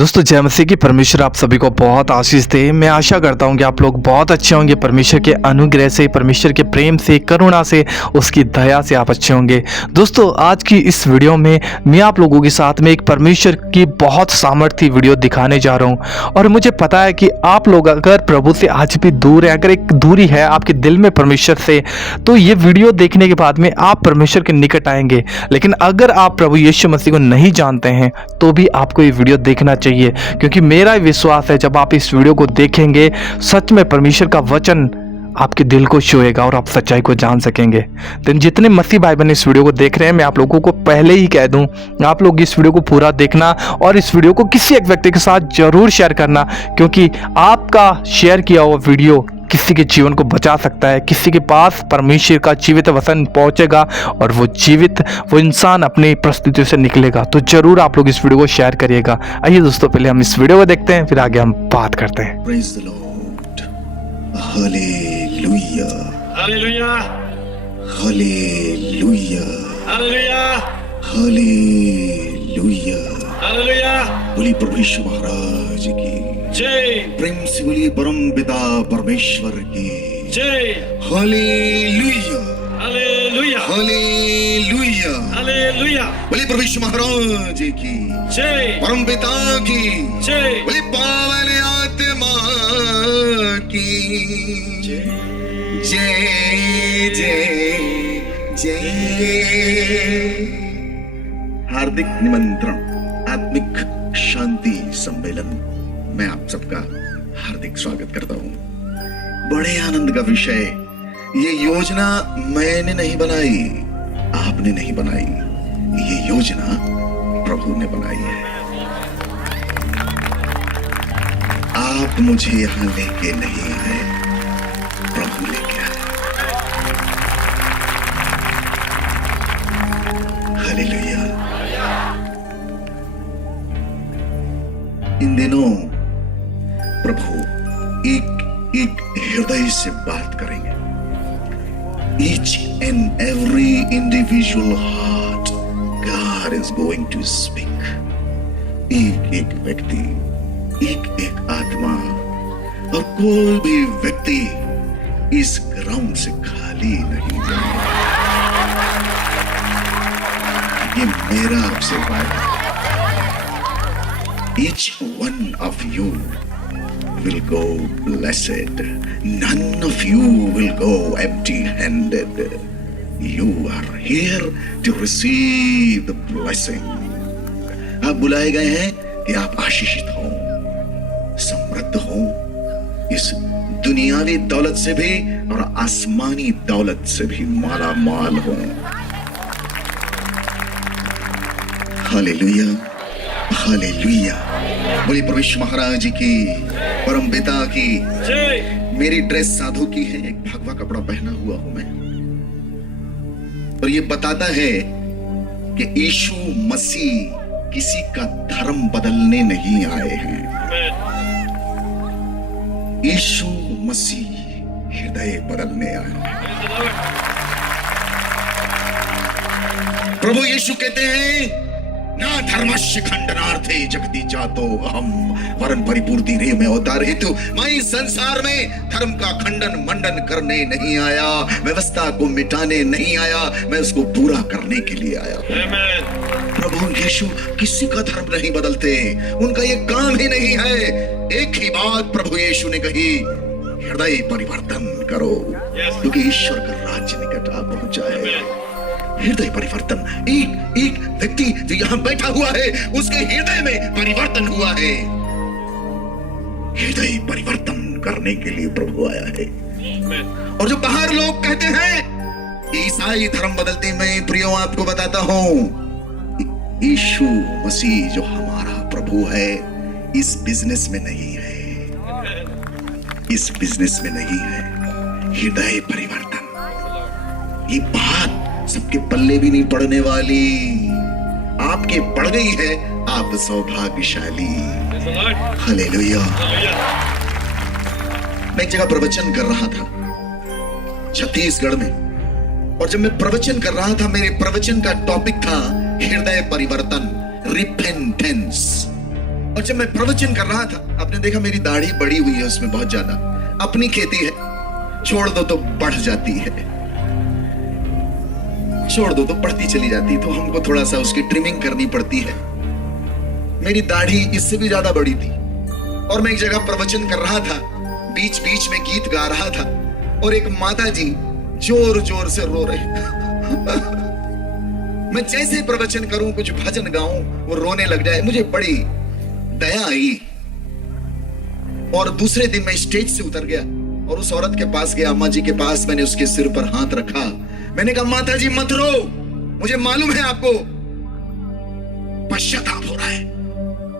दोस्तों जय मसीह की। परमेश्वर आप सभी को बहुत आशीष दे। मैं आशा करता हूं कि आप लोग बहुत अच्छे होंगे। परमेश्वर के अनुग्रह से, परमेश्वर के प्रेम से, करुणा से, उसकी दया से आप अच्छे होंगे। दोस्तों आज की इस वीडियो में मैं आप लोगों के साथ में एक परमेश्वर की बहुत सामर्थ्य वीडियो दिखाने जा रहा हूं। और मुझे पता है कि आप लोग अगर प्रभु से आज भी दूर है, अगर एक दूरी है आपके दिल में परमेश्वर से, तो ये वीडियो देखने के बाद में आप परमेश्वर के निकट आएंगे। लेकिन अगर आप प्रभु यीशु मसीह को नहीं जानते हैं तो भी आपको ये वीडियो देखना चाहिए, क्योंकि मेरा विश्वास है जब आप इस वीडियो को देखेंगे सच में परमेश्वर का वचन आपके दिल को छुएगा और आप सच्चाई को जान सकेंगे। तो जितने मसीह भाई बहन इस वीडियो को देख रहे हैं, मैं आप लोगों को पहले ही कह दूं, आप लोग इस वीडियो को पूरा देखना और इस वीडियो को किसी एक व्यक्ति के साथ जरूर शेयर करना, क्योंकि आपका शेयर किया हुआ वीडियो किसी के जीवन को बचा सकता है। किसी के पास परमेश्वर का जीवित वचन पहुंचेगा और वो इंसान अपनी परिस्थितियों से निकलेगा। तो जरूर आप लोग इस वीडियो को शेयर करिएगा। आइए दोस्तों, पहले हम इस वीडियो को देखते हैं, फिर आगे हम बात करते हैं। Praise the Lord. Hallelujah. Hallelujah. Hallelujah. Hallelujah. Hallelujah. Hallelujah. बोलिए प्रभु यीशु महाराज की जय। प्रेम से बोलिए परम पिता परमेश्वर की जय। हालेलुया। Hallelujah. हालेलुया। Hallelujah. बोलिए प्रभु यीशु महाराज की जय। परम पिता की जय। बोलिए पावन आत्मा की जय जय जय। हार्दिक निमंत्रण आत्मिक शांति सम्मेलन मैं आप सबका हार्दिक स्वागत करता हूं। बड़े आनंद का विषय। ये योजना मैंने नहीं बनाई, आपने नहीं बनाई, ये योजना प्रभु ने बनाई है। आप मुझे यहां लेके नहीं आए, प्रभु लेके आए। हालेलुया। इन दिनों प्रभु एक एक हृदय से बात करेंगे। Each and every individual heart God is going to speak. एक एक व्यक्ति, एक एक आत्मा, और कोई भी व्यक्ति इस ग्राउंड से खाली नहीं जाएगा। ये मेरा आपसे वादा। Each one of you will go blessed. None of you will go empty-handed. You are here to receive the blessing. आप बुलाए गए हैं कि आप आशीषित हों, समृद्ध हों, इस दुनियावी दौलत से भी और आसमानी दौलत से भी माला माल हों। हालेलुया। हालेलुया। बोलिए परमेश्वर महाराज की, परम पिता की जय। मेरी ड्रेस साधु की है, एक भगवा कपड़ा पहना हुआ हूं मैं, और ये बताता है कि यीशु मसीह किसी का धर्म बदलने नहीं आए हैं। यीशु मसीह हृदय बदलने आए हैं। प्रभु यीशु कहते हैं, ना धर्मस्य खंडनार्थे जगति जातो अहम वरन परिपूर्ति रे में अवतार हेतु। मैं इस संसार में धर्म का खंडन मंडन करने नहीं आया, व्यवस्था को मिटाने नहीं आया, मैं उसको पूरा करने के लिए आया। प्रभु यीशु किसी का धर्म नहीं बदलते, उनका ये काम ही नहीं है। एक ही बात प्रभु यीशु ने कही, हृदय परिवर्तन करो, क्योंकि ईश्वर का राज्य निकट आ पहुंचा है। हृदय परिवर्तन। एक एक व्यक्ति जो यहां बैठा हुआ है उसके हृदय में परिवर्तन हुआ है। हृदय परिवर्तन करने के लिए प्रभु आया है। और जो बाहर लोग कहते हैं ईसाई धर्म बदलते, मैं प्रियो आपको बताता हूं, यीशु मसीह जो हमारा प्रभु है इस बिजनेस में नहीं है, इस बिजनेस में नहीं है। हृदय परिवर्तन, ये बात सबके पल्ले भी नहीं पड़ने वाली। आपके पड़ गई है, आप सौभाग्यशाली। हालेलुया। मैं एक जगह प्रवचन कर रहा था छत्तीसगढ़ में, और जब मैं प्रवचन कर रहा था, मेरे प्रवचन का टॉपिक था हृदय परिवर्तन, रिपेंटेंस। और जब मैं प्रवचन कर रहा था, आपने देखा मेरी दाढ़ी बड़ी हुई है उसमें बहुत ज्यादा। अपनी खेती है, छोड़ दो तो बढ़ जाती है, छोड़ दो तो बढ़ती चली जाती है, तो हमको थोड़ा सा उसकी ट्रिमिंग करनी पड़ती है। मेरी दाढ़ी इससे भी ज्यादा बड़ी थी और मैं एक जगह प्रवचन कर रहा था, बीच बीच में गीत गा रहा था और एक माता जी जोर जोर से रो रही। मैं जैसे प्रवचन करूं, कुछ भजन गाऊं, वो रोने लग जाए, मुझे बड़ी दया आई। और दूसरे दिन मैं स्टेज से उतर गया और उस औरत के पास गया, अम्मा जी के पास। मैंने उसके सिर पर हाथ रखा, मैंने कहा माता जी मत रो, मुझे मालूम है आपको पश्चाताप हो रहा है,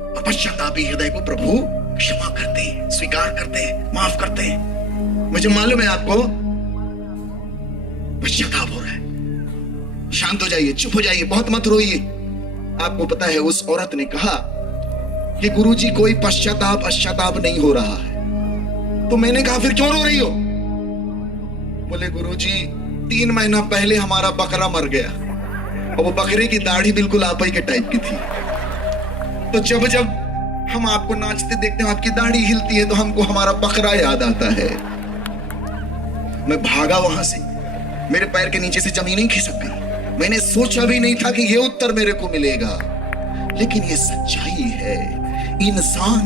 और पश्चातापी हृदय को प्रभु क्षमा करते हैं, स्वीकार करते हैं, माफ करते हैं। मुझे मालूम है आपको पश्चाताप हो रहा है, शांत हो जाइए, चुप हो जाइए, बहुत मत रोइए। आपको पता है उस औरत ने कहा कि गुरुजी कोई पश्चाताप नहीं हो रहा है। तो मैंने कहा फिर क्यों रो रही हो? बोले गुरुजी 3 महीना पहले हमारा बकरा मर गया और वो बकरे की दाढ़ी बिल्कुल आप ही के टाइप की थी, तो जब जब हम आपको नाचते देखते हैं, आपकी दाढ़ी हिलती है, तो हमको हमारा बकरा याद आता है। मैं भागा वहां से, मेरे पैर के नीचे से जमीन ही खिसक गई। मैंने सोचा भी नहीं था कि ये उत्तर मेरे को मिलेगा, लेकिन ये सच्चाई है। इंसान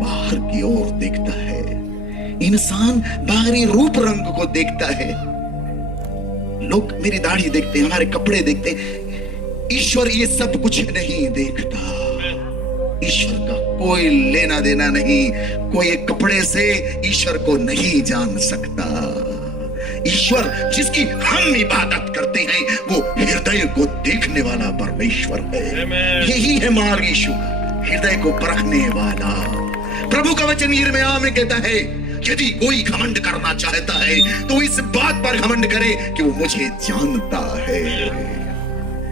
बाहर की ओर देखता है, इंसान बाहरी रूप रंग को देखता है। लोग मेरी दाढ़ी देखते हैं, हमारे कपड़े देखते हैं, ईश्वर ये सब कुछ नहीं देखता। ईश्वर का कोई लेना देना नहीं, कोई कपड़े से ईश्वर को नहीं जान सकता। ईश्वर जिसकी हम इबादत करते हैं वो हृदय को देखने वाला परमेश्वर है। यही है मार्ग यीशु, हृदय को परखने वाला। प्रभु का वचन यिर्मयाह में कहता है, यदि कोई घमंड करना चाहता है तो इस बात पर घमंड करे कि वो मुझे जानता है,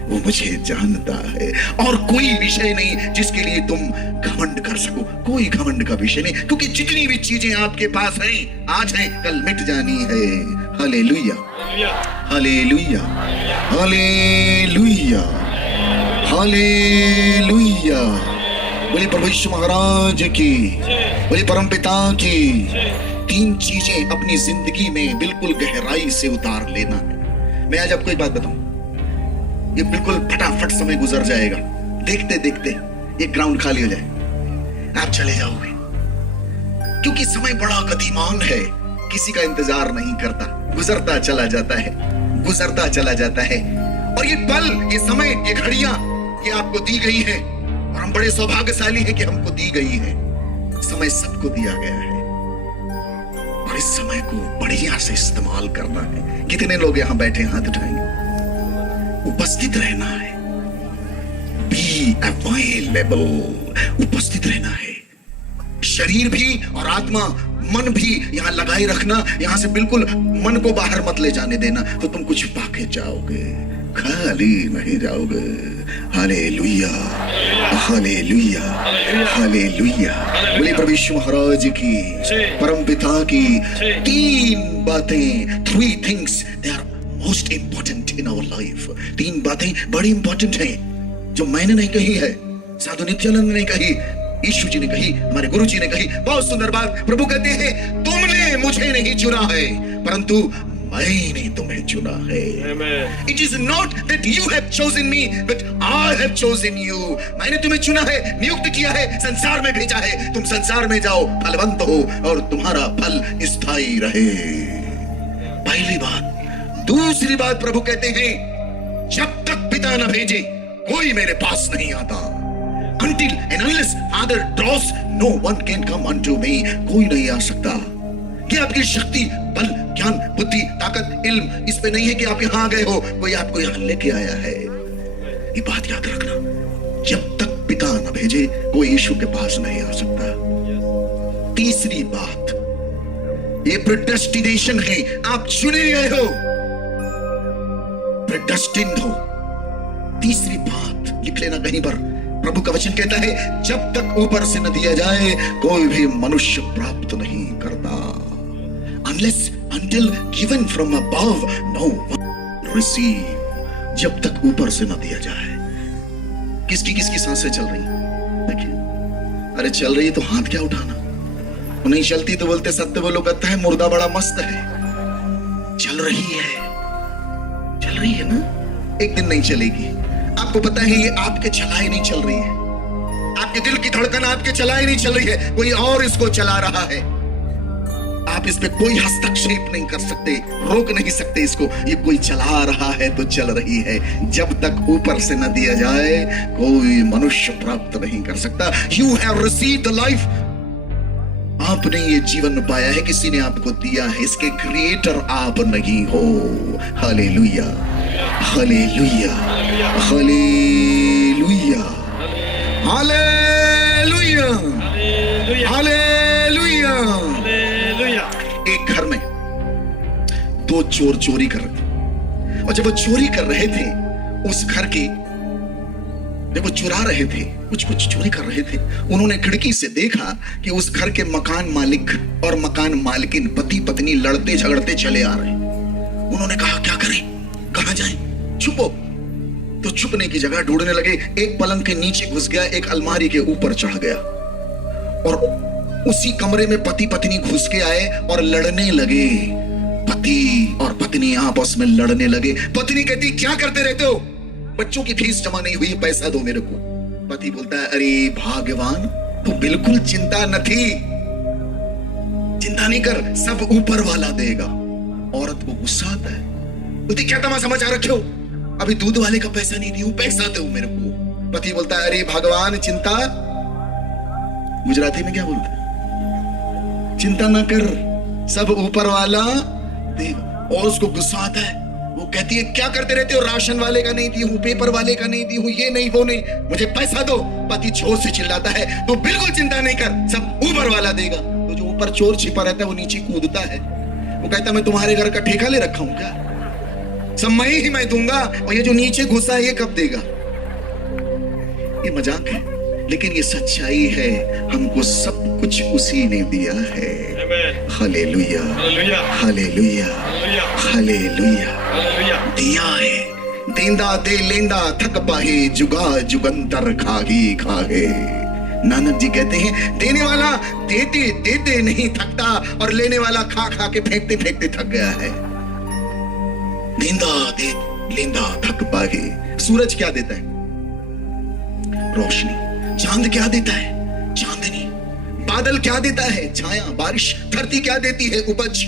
वो मुझे जानता है, और कोई विषय नहीं जिसके लिए तुम घमंड कर सको। कोई घमंड का विषय नहीं, क्योंकि जितनी भी चीजें आपके पास हैं, आज हैं, कल मिट जानी है। Hallelujah, hallelujah, hallelujah, hallelujah. बोले प्रभु यीशु महाराज की, बोले परमपिता की। 3 चीजें अपनी जिंदगी में बिल्कुल गहराई से उतार लेना है। मैं आज आपको एक बात बताऊं, ये बिल्कुल फटाफट समय गुजर जाएगा, देखते देखते ये ग्राउंड खाली हो जाए, आप चले जाओगे, क्योंकि समय बड़ा गतिमान है, किसी का इंतजार नहीं करता, गुजरता चला जाता है, गुजरता चला जाता है। और ये पल, ये समय, ये घड़ियां, ये आपको दी गई है, और हम बड़े सौभाग्यशाली हैं कि हमको दी गई है। समय सबको दिया गया है, और इस समय को बढ़िया से इस्तेमाल करना है। कितने लोग यहां बैठे, हाथ उठाएंगे। उपस्थित रहना है, बी अवेलेबल, उपस्थित रहना है। शरीर भी और आत्मा, मन भी यहां लगाए रखना, यहां से बिल्कुल मन को बाहर मत ले जाने देना, तो तुम कुछ पाके जाओगे, खाली नहीं जाओगे। Hallelujah, hallelujah, hallelujah. बोले प्रभु यीशु महाराज की, परमपिता की। 3 बातें, 3 things, they are most important in our life। 3 बातें बड़ी इंपॉर्टेंट हैं, जो मैंने नहीं कही है, साधु नित्यानंद ने कही, यीशु जी ने कही, हमारे गुरु जी ने कही। बहुत सुंदर बात। प्रभु कहते हैं, तुमने मुझे नहीं चुना है, परंतु मैंने तुम्हें चुना है। It is not that you have chosen me, but I have chosen you। मैंने तुम्हें चुना है, नियुक्त किया है, संसार में भेजा है। तुम संसार में जाओ, फलवंत हो, और तुम्हारा फल स्थायी रहे। पहली बात। दूसरी बात, प्रभु कहते हैं, जब तक पिता न भेजे कोई मेरे पास नहीं आता। Until and unless Father draws, no one can come unto me। कोई नहीं आ सकता। ये आपकी शक्ति, बल, ज्ञान, बुद्धि, ताकत, इल्म इस पे नहीं है कि आप यहां आ गए हो, कोई आपको यहां लेके आया है। ये बात याद रखना, जब तक पिता न भेजे कोई यीशु के पास नहीं आ सकता। तीसरी बात, ये प्रेडेस्टिनेशन है, आप चुने गए हो, प्रेडेस्टिन्ड हो। तीसरी बात लिख लेना कहीं पर, प्रभु का वचन कहता है, जब तक ऊपर से न दिया जाए कोई भी मनुष्य प्राप्त नहीं करता। Unless until given from above, no one receive। जब तक ऊपर से न दिया जाए। किसकी किसकी सांसें चल रही हैं? देखिए, अरे चल रही है तो हाथ क्या उठाना, वो नहीं चलती तो बोलते सत्य बोलो कहता है मुर्दा बड़ा मस्त है। चल रही है ना, एक दिन नहीं चलेगी। आपको पता है ये आपके चलाए नहीं चल रही है, आपके दिल की धड़कन आपके चलाए नहीं चल रही है, कोई और इसको चला रहा है। आप इस पे कोई हस्तक्षेप नहीं कर सकते, रोक नहीं सकते इसको, ये कोई चला रहा है तो चल रही है। जब तक ऊपर से न दिया जाए कोई मनुष्य प्राप्त नहीं कर सकता। You have received the life, आपने ये जीवन पाया है, किसी ने आपको दिया है, इसके क्रिएटर आप नहीं हो। Hallelujah, hallelujah, hallelujah, hallelujah, hallelujah. एक घर में दो चोर चोरी कर रहे थे, और जब वो चोरी कर रहे थे उस घर की, जब वो चुरा रहे थे, कुछ चोरी कर रहे थे, उन्होंने खिड़की से देखा कि उस घर के मकान मालिक और मकान मालकिन पति पत्नी लड़ते झगड़ते चले आ रहे हैं। उन्होंने कहा क्या करें, कहां जाएं, छुपो। तो छुपने की जगह ढूंढने लगे। एक पलंग के नीचे घुस गया, एक अलमारी के ऊपर चढ़ गया, और उसी कमरे में पति पत्नी घुस के आए और लड़ने लगे। पति और पत्नी आपस में लड़ने लगे। पत्नी कहती क्या करते रहते हो, बच्चों की फीस जमा नहीं हुई, पैसा दो मेरे को। पति बोलता है अरे भाग्यवान, तू बिल्कुल चिंता न थी, चिंता नहीं कर, सब ऊपर वाला देगा। औरत को गुस्सा आता है, बोलती क्या तमाशा मचा रखे हो, अभी दूध वाले का पैसा नहीं दिया, पैसा दो मेरे को। पति बोलता है अरे भगवान चिंता, गुजराती में क्या बोलते हैं, चिंता ना कर, सब ऊपर वाला देगा। और उसको गुस्सा आता है, वो कहती है क्या करते रहते हो, राशन वाले का नहीं दी हूं, पेपर वाले का नहीं दी हूं, ये नहीं वो नहीं, मुझे पैसा दो। पति जोर से चिल्लाता है तो बिल्कुल चिंता नहीं कर, सब ऊपर वाला देगा। तो जो ऊपर चोर छिपा रहता है वो नीचे कूदता है, वो कहता है मैं तुम्हारे घर का ठेका ले रखा हूं क्या, सब मैं दूंगा, और ये जो नीचे घुसा है ये कब देगा। ये मजाक है लेकिन ये सच्चाई है, हमको सब कुछ उसी ने दिया है। Hallelujah, hallelujah, hallelujah. दिया है, देंदा दे लेंदा थक पाहे, जुगा जुगंतर खाही खाहे। नानक जी कहते हैं देने वाला देते देते नहीं थकता, और लेने वाला खा खा के फेंकते फेंकते थक गया है। देंदा दे लेंदा थक पाहे। सूरज क्या देता है, रोशनी। चांद क्या देता है, चांदनी। बादल क्या देता है, छाया बारिश। धरती क्या देती है, उपज।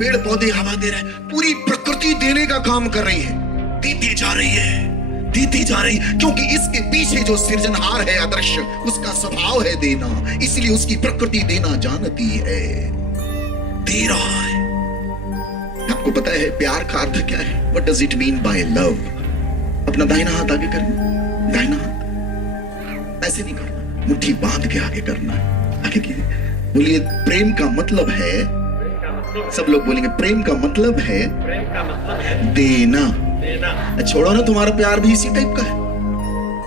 पेड़ पौधे हवा दे रहा है, पूरी प्रकृति देने का काम कर रही है, देती जा रही है, देती जा रही, क्योंकि इसके पीछे जो सृजनहार है अदृश्य, उसका स्वभाव है देना, इसलिए उसकी प्रकृति देना जानती है, दे रहा है। आपको पता है प्यार का अर्थ क्या है, what does it mean by love. अपना दाहिना हाथ आगे करना, दाहिना हाथ ऐसे नहीं करना, मुट्ठी बांध के आगे करना, आगे की बोलिए। प्रेम का मतलब है, सब लोग बोलेंगे प्रेम का मतलब है देना। छोड़ो ना, तुम्हारा प्यार भी इसी टाइप का है,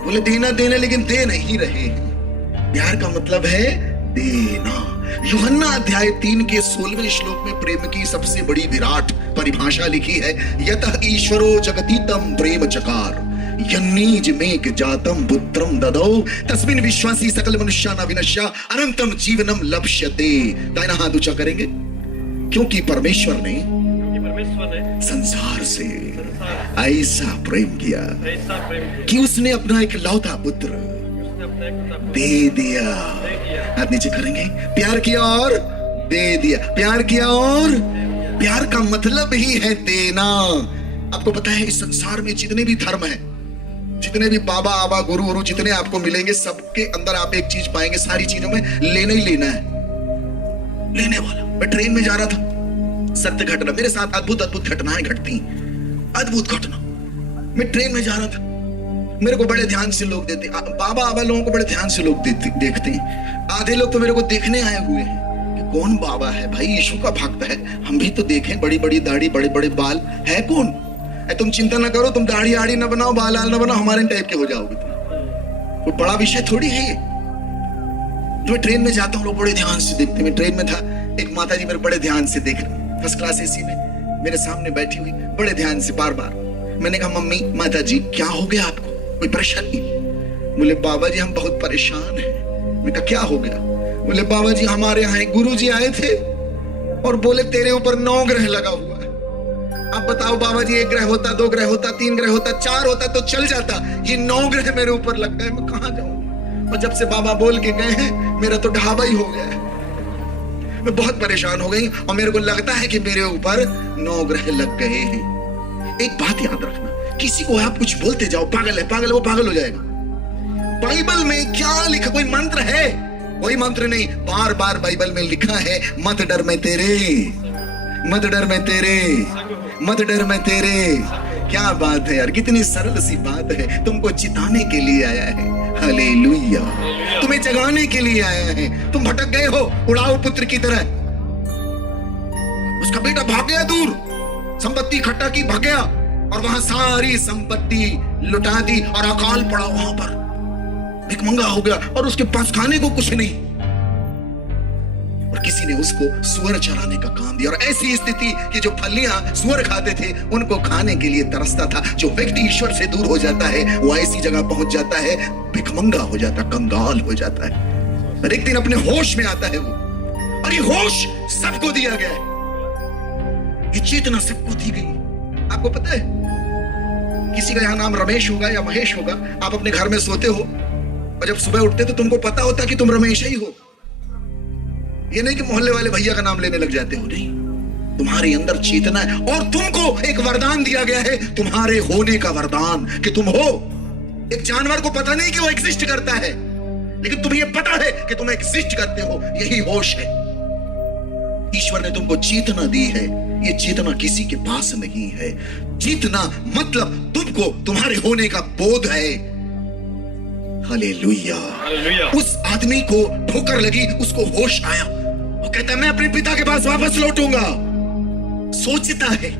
बोले देना देना, लेकिन दे नहीं रहे। प्यार का मतलब है देना। यूहन्ना अध्याय 3 के 16वें श्लोक में प्रेम की सबसे बड़ी विराट परिभाषा लिखी है, यतः ईश्वरो जगतीतम प्रेम चकार यन्नीज मेक जातम पुत्रम ददौ तस्मिन् विश्वासी सकल मनुष्या न विनश्या अनंतम जीवनम लप्स्यते। दाहिना हाथ ऊंचा करेंगे। क्योंकि परमेश्वर ने संसार से ऐसा प्रेम किया कि उसने अपना एक लौता पुत्र दे दिया। हाथ नीचे करेंगे। प्यार किया और दे दिया, प्यार किया और, प्यार का मतलब ही है देना। आपको पता है इस संसार में जितने भी धर्म है, जितने भी बाबा आबा गुरु गुरु जितने आपको मिलेंगे, सबके अंदर आप एक चीज पाएंगे, सारी चीजों में लेना ही लेना है, लेने वाला। मैं ट्रेन में जा रहा था, सत्य घटना, मेरे साथ अद्भुत अद्भुत घटनाएं घटती, अद्भुत घटना। मैं ट्रेन में जा रहा था, मेरे को बड़े ध्यान से लोग देते, बाबा आबा लोगों को बड़े ध्यान से लोग देखते हैं। आधे लोग तो मेरे को देखने आए हुए हैं कि कौन बाबा है भाई, यीशु का भक्त है, हम भी तो देखें, बड़ी बड़ी दाढ़ी बड़े बड़े बाल है कौन। तुम चिंता ना करो, तुम दाढ़ी आड़ी ना बनाओ, बाल आल ना बनाओ, हमारे टाइप के हो जाओगे तुम, कोई बड़ा विषय थोड़ी है ये। तो मैं ट्रेन में जाता हूँ, लोग बड़े ध्यान से देखते। मैं ट्रेन में था, एक माता जी मेरे बड़े ध्यान से देख रही, फर्स्ट क्लास एसी में मेरे सामने बैठी हुई, बड़े ध्यान से बार बार। मैंने कहा मम्मी, माता जी क्या हो गया आपको, कोई परेशानी। बोले बाबा जी हम बहुत परेशान हैं, मैं कहा क्या हो गया? बोले बाबा जी हमारे यहाँ एक गुरु जी आए थे और बोले तेरे ऊपर 9 ग्रह लगा हुआ है। अब बताओ बाबा जी, 1 ग्रह होता, 2 ग्रह होता, 3 ग्रह होता, 4 होता तो चल जाता, ये 9 ग्रह मेरे ऊपर लग गए, मैं कहां जाऊं? और जब से बाबा बोल के गए हैं मेरा तो ढाबा ही हो गया है। मैं बहुत परेशान हो गई और मेरे को लगता है कि मेरे ऊपर 9 ग्रह लग गए हैं। एक बात याद रखना, किसी को आप कुछ बोलते जाओ पागल है, वो पागल हो जाएगा। बाइबल में क्या लिखा? कोई मंत्र है? कोई मंत्र नहीं। बार बार बाइबल में लिखा है मत डर मैं तेरे, मत डर मैं तेरे, मत डर मैं तेरे। क्या बात है यार, कितनी सरल सी बात है। तुमको चिताने के लिए आया है, हालेलुया, तुम्हें जगाने के लिए आया है। तुम भटक गए हो उड़ाऊ पुत्र की तरह। उसका बेटा भाग गया दूर, संपत्ति इकट्ठा की, भाग गया और वहां सारी संपत्ति लुटा दी और अकाल पड़ा वहां पर, भिखमंगा हो गया और उसके पास खाने को कुछ नहीं। और किसी ने उसको सुअर चराने का काम दिया और ऐसी स्थिति कि जो फलियां सुअर खाते थे उनको खाने के लिए तरसता था। जो व्यक्ति ईश्वर से दूर हो जाता है वो ऐसी जगह पहुंच जाता है, भिखमंगा हो जाता, कंगाल हो जाता है। और एक दिन अपने होश में आता है वो, और ये होश सबको दिया गया है, ये चेतना सबको दी गई। आपको पता है किसी का यहां नाम रमेश होगा या महेश होगा, आप अपने घर में सोते हो और जब सुबह उठते तो तुमको पता होता कि तुम रमेश ही हो। ये नहीं कि मोहल्ले वाले भैया का नाम लेने लग जाते हो, नहीं, तुम्हारे अंदर चेतना है और तुमको एक वरदान दिया गया है, तुम्हारे होने का वरदान कि तुम हो। एक जानवर को पता नहीं कि वो एग्जिस्ट करता है, लेकिन तुम्हें ये पता है कि तुम एग्जिस्ट करते हो, यही होश है। ईश्वर ने तुमको चेतना दी है, ये चेतना किसी के पास नहीं है। चेतना मतलब तुमको तुम्हारे होने का बोध है। हालेलुया। उस आदमी को ठोकर लगी, उसको होश आया, वो कहता है मैं अपने पिता के पास वापस लौटूंगा। सोचता है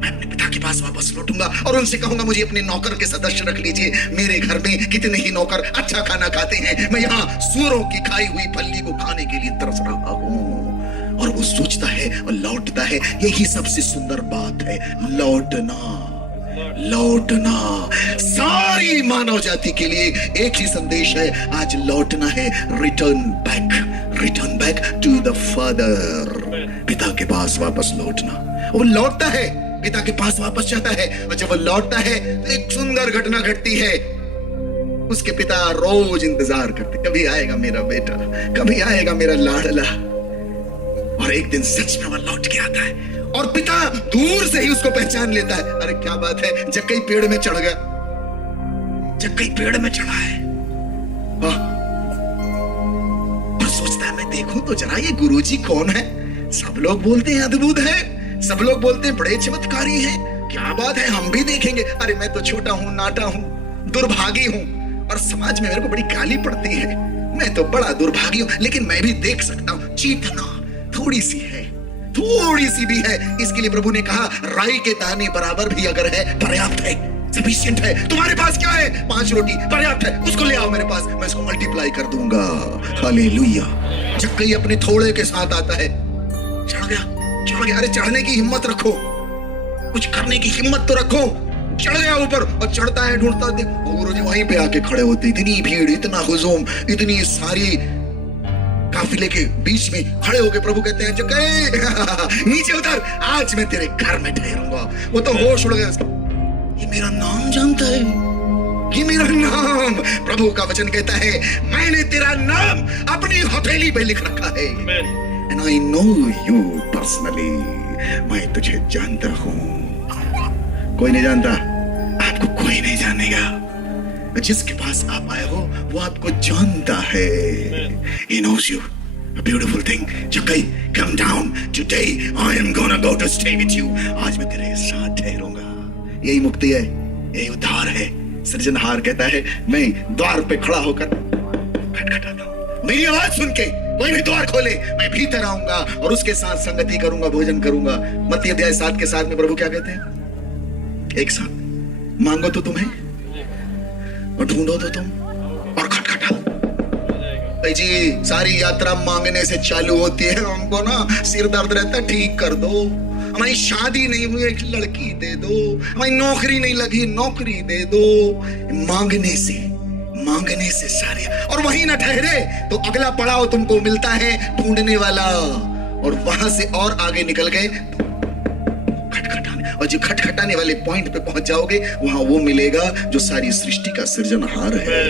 मैं अपने पिता के पास वापस लौटूंगा और उनसे कहूंगा मुझे अपने नौकर के सदस्य रख लीजिए। मेरे घर में कितने ही नौकर अच्छा खाना खाते हैं, मैं यहाँ सूअरों की खाई हुई फली को खाने के लिए तरस रहा हूं। और वो सोचता है और लौटता है। यही सबसे सुंदर बात है, लौटना। लौटना सारी मानव जाति के लिए एक ही संदेश है, आज लौटना है। Return back to the father. पिता के पास वापस लौटना। वो लौटता है, पिता के पास वापस जाता है और जब वो लौटता है तो एक सुंदर घटना घटती है। उसके पिता रोज इंतजार करते, कभी आएगा मेरा बेटा, कभी आएगा मेरा लाडला। और एक दिन सच में वो लौट के आता है और पिता दूर से ही उसको पहचान लेता है। अरे क्या बात है, जक्कई पेड़ में चढ़ गया, जक्कई पेड़ में चढ़ा है। और सोचता है मैं देखूं तो जरा ये गुरुजी कौन है। सब लोग बोलते हैं अद्भुत है, सब लोग बोलते हैं बड़े चमत्कारी हैं, क्या बात है हम भी देखेंगे। अरे मैं तो छोटा हूं, नाटा हूं, दुर्भागी हूं और समाज में मेरे को बड़ी गाली पड़ती है। मैं तो बड़ा दुर्भागी हूं, लेकिन मैं भी देख सकता हूं। चेतना थोड़ी सी है, थोड़ी सी भी है। इसके लिए प्रभु ने कहा राई के दाने बराबर भी अगर है पर्याप्त है, सफिशिएंट है। तुम्हारे पास क्या है? 5 रोटी पर्याप्त है, उसको ले आओ मेरे पास, मैं इसको मल्टीप्लाई कर दूंगा। हालेलुया। जक्कई अपने थोड़े के साथ आता है, चढ़ गया। अरे चढ़ने की हिम्मत रखो, कुछ करने की हिम्मत तो रखो। चढ़ गया ऊपर और चढ़ता है, ढूंढता है, गुरुजी वहीं पे आके खड़े होते। इतनी भीड़, इतना हुजूम, इतनी सारी काफिले के बीच में खड़े होके प्रभु कहते हैं जक्कई नीचे उतर, आज मैं तेरे घर में ठहरूंगा। वो तो होश उड़ गया, ये मेरा नाम जानता है, ये मेरा नाम। प्रभु का वचन कहता है मैंने तेरा नाम अपनी हथेली पे लिख रखा है। And I know you personally, मैं तुझे जानता हूं। कोई नहीं जानता, आपको कोई नहीं जानेगा। जिसके पास आप आए हो वो आपको जानता है। He knows you. A beautiful thing. जक्कई, come down. Today I am gonna go to stay with you. आज मैं तेरे साथ ठहरूंगा। यही मुक्ति है, यही उद्धार है। सृजनहार कहता है मैं द्वार पे खड़ा होकर खटखटाता हूं, मेरी आवाज सुन के कोई भी द्वार खोले मैं भीतर आऊंगा और उसके साथ संगति करूंगा, भोजन करूंगा। मत्ती अध्याय 7 के 7 में प्रभु क्या कहते हैं? एक साथ मांगो तो तुम्हें और ढूंढो तो तुम और खटखटाओ। भाई जी सारी यात्रा मांगने से चालू होती है। हमको ना सिर दर्द रहता है, ठीक कर दो। हमारी शादी नहीं हुई, एक लड़की दे दो। हमारी नौकरी नहीं लगी, नौकरी दे दो। मांगने से मांगने से सारे, और वहीं ना ठहरे तो अगला पड़ाव तुमको मिलता है ढूंढने वाला, और वहां से और आगे निकल गए तो खटखटाने, और जो खटखटाने वाले पॉइंट पे पहुंच जाओगे वहां वो मिलेगा जो सारी सृष्टि का सृजनहार है।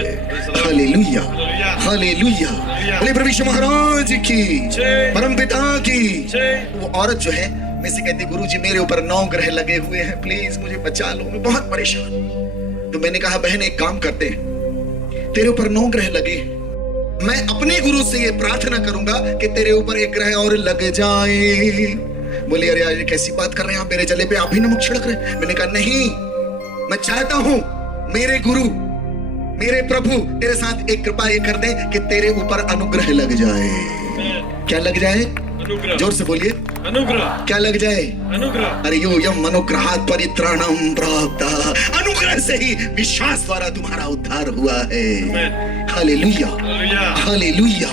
हालेलुया, हालेलुया, बोले प्रभु यीशु महाराज की, परम पिता की। वो औरत जो है मैं से कहती, गुरुजी मेरे ऊपर 9 ग्रह लगे हुए हैं, प्लीज मुझे बचा लो, मैं बहुत परेशान। तो मैंने कहा बहन एक काम करते हैं, तेरे ऊपर 9 ग्रह लगे, मैं अपने गुरु से ये प्रार्थना करूंगा कि तेरे ऊपर 1 ग्रह और लग जाए। बोले अरे यार कैसी बात कर रहे हैं आप, मेरे जले पे आप ही नमक छिड़क रहे हैं। मैंने कहा नहीं, मैं चाहता हूं मेरे गुरु मेरे प्रभु तेरे साथ एक कृपा ये कर दे कि तेरे ऊपर अनुग्रह लग जाए। क्या लग जाए? अनुग्रह। जोर से बोलिए, अनुग्रह। क्या लग जाए? अनुग्रह। अरे यो यम अनुग्रहात् परित्राणम प्राप्त, अनुग्रह से ही विश्वास द्वारा तुम्हारा उद्धार हुआ है। हालेलुया, हालेलुया,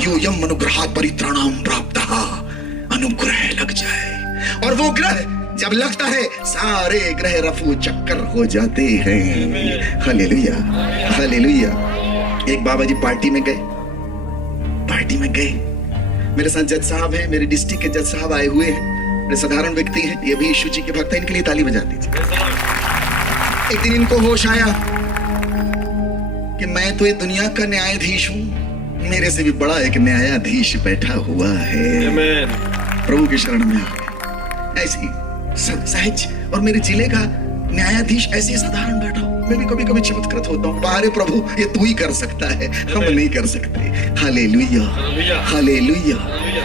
यो यम अनुग्रहात् परित्राणम प्राप्त, अनुग्रह लग जाए। और वो ग्रह जब लगता है सारे ग्रह रफू चक्कर हो जाते हैं। Hallelujah, hallelujah. एक बाबा जी पार्टी में गए, मेरे साथ जज साहब हैं, मेरे डिस्ट्रिक्ट के जज साहब आए हुए हैं, बड़े साधारण व्यक्ति हैं, ये भी यीशु जी के भक्त हैं, इनके लिए ताली बजा दीजिए। एक दिन इनको होश आया कि मैं तो ये दुनिया का न्यायाधीश हूं, मेरे से भी बड़ा एक न्यायाधीश बैठा हुआ है। प्रभु की शरण में आ गए, ऐसी सहज, और मेरे जिले का न्यायाधीश ऐसे साधारण बैठा हो। मैं भी कभी कभी चमत्कृत होता हूँ, बाहर प्रभु ये तू ही कर सकता है, हम नहीं कर सकते। Hallelujah, hallelujah.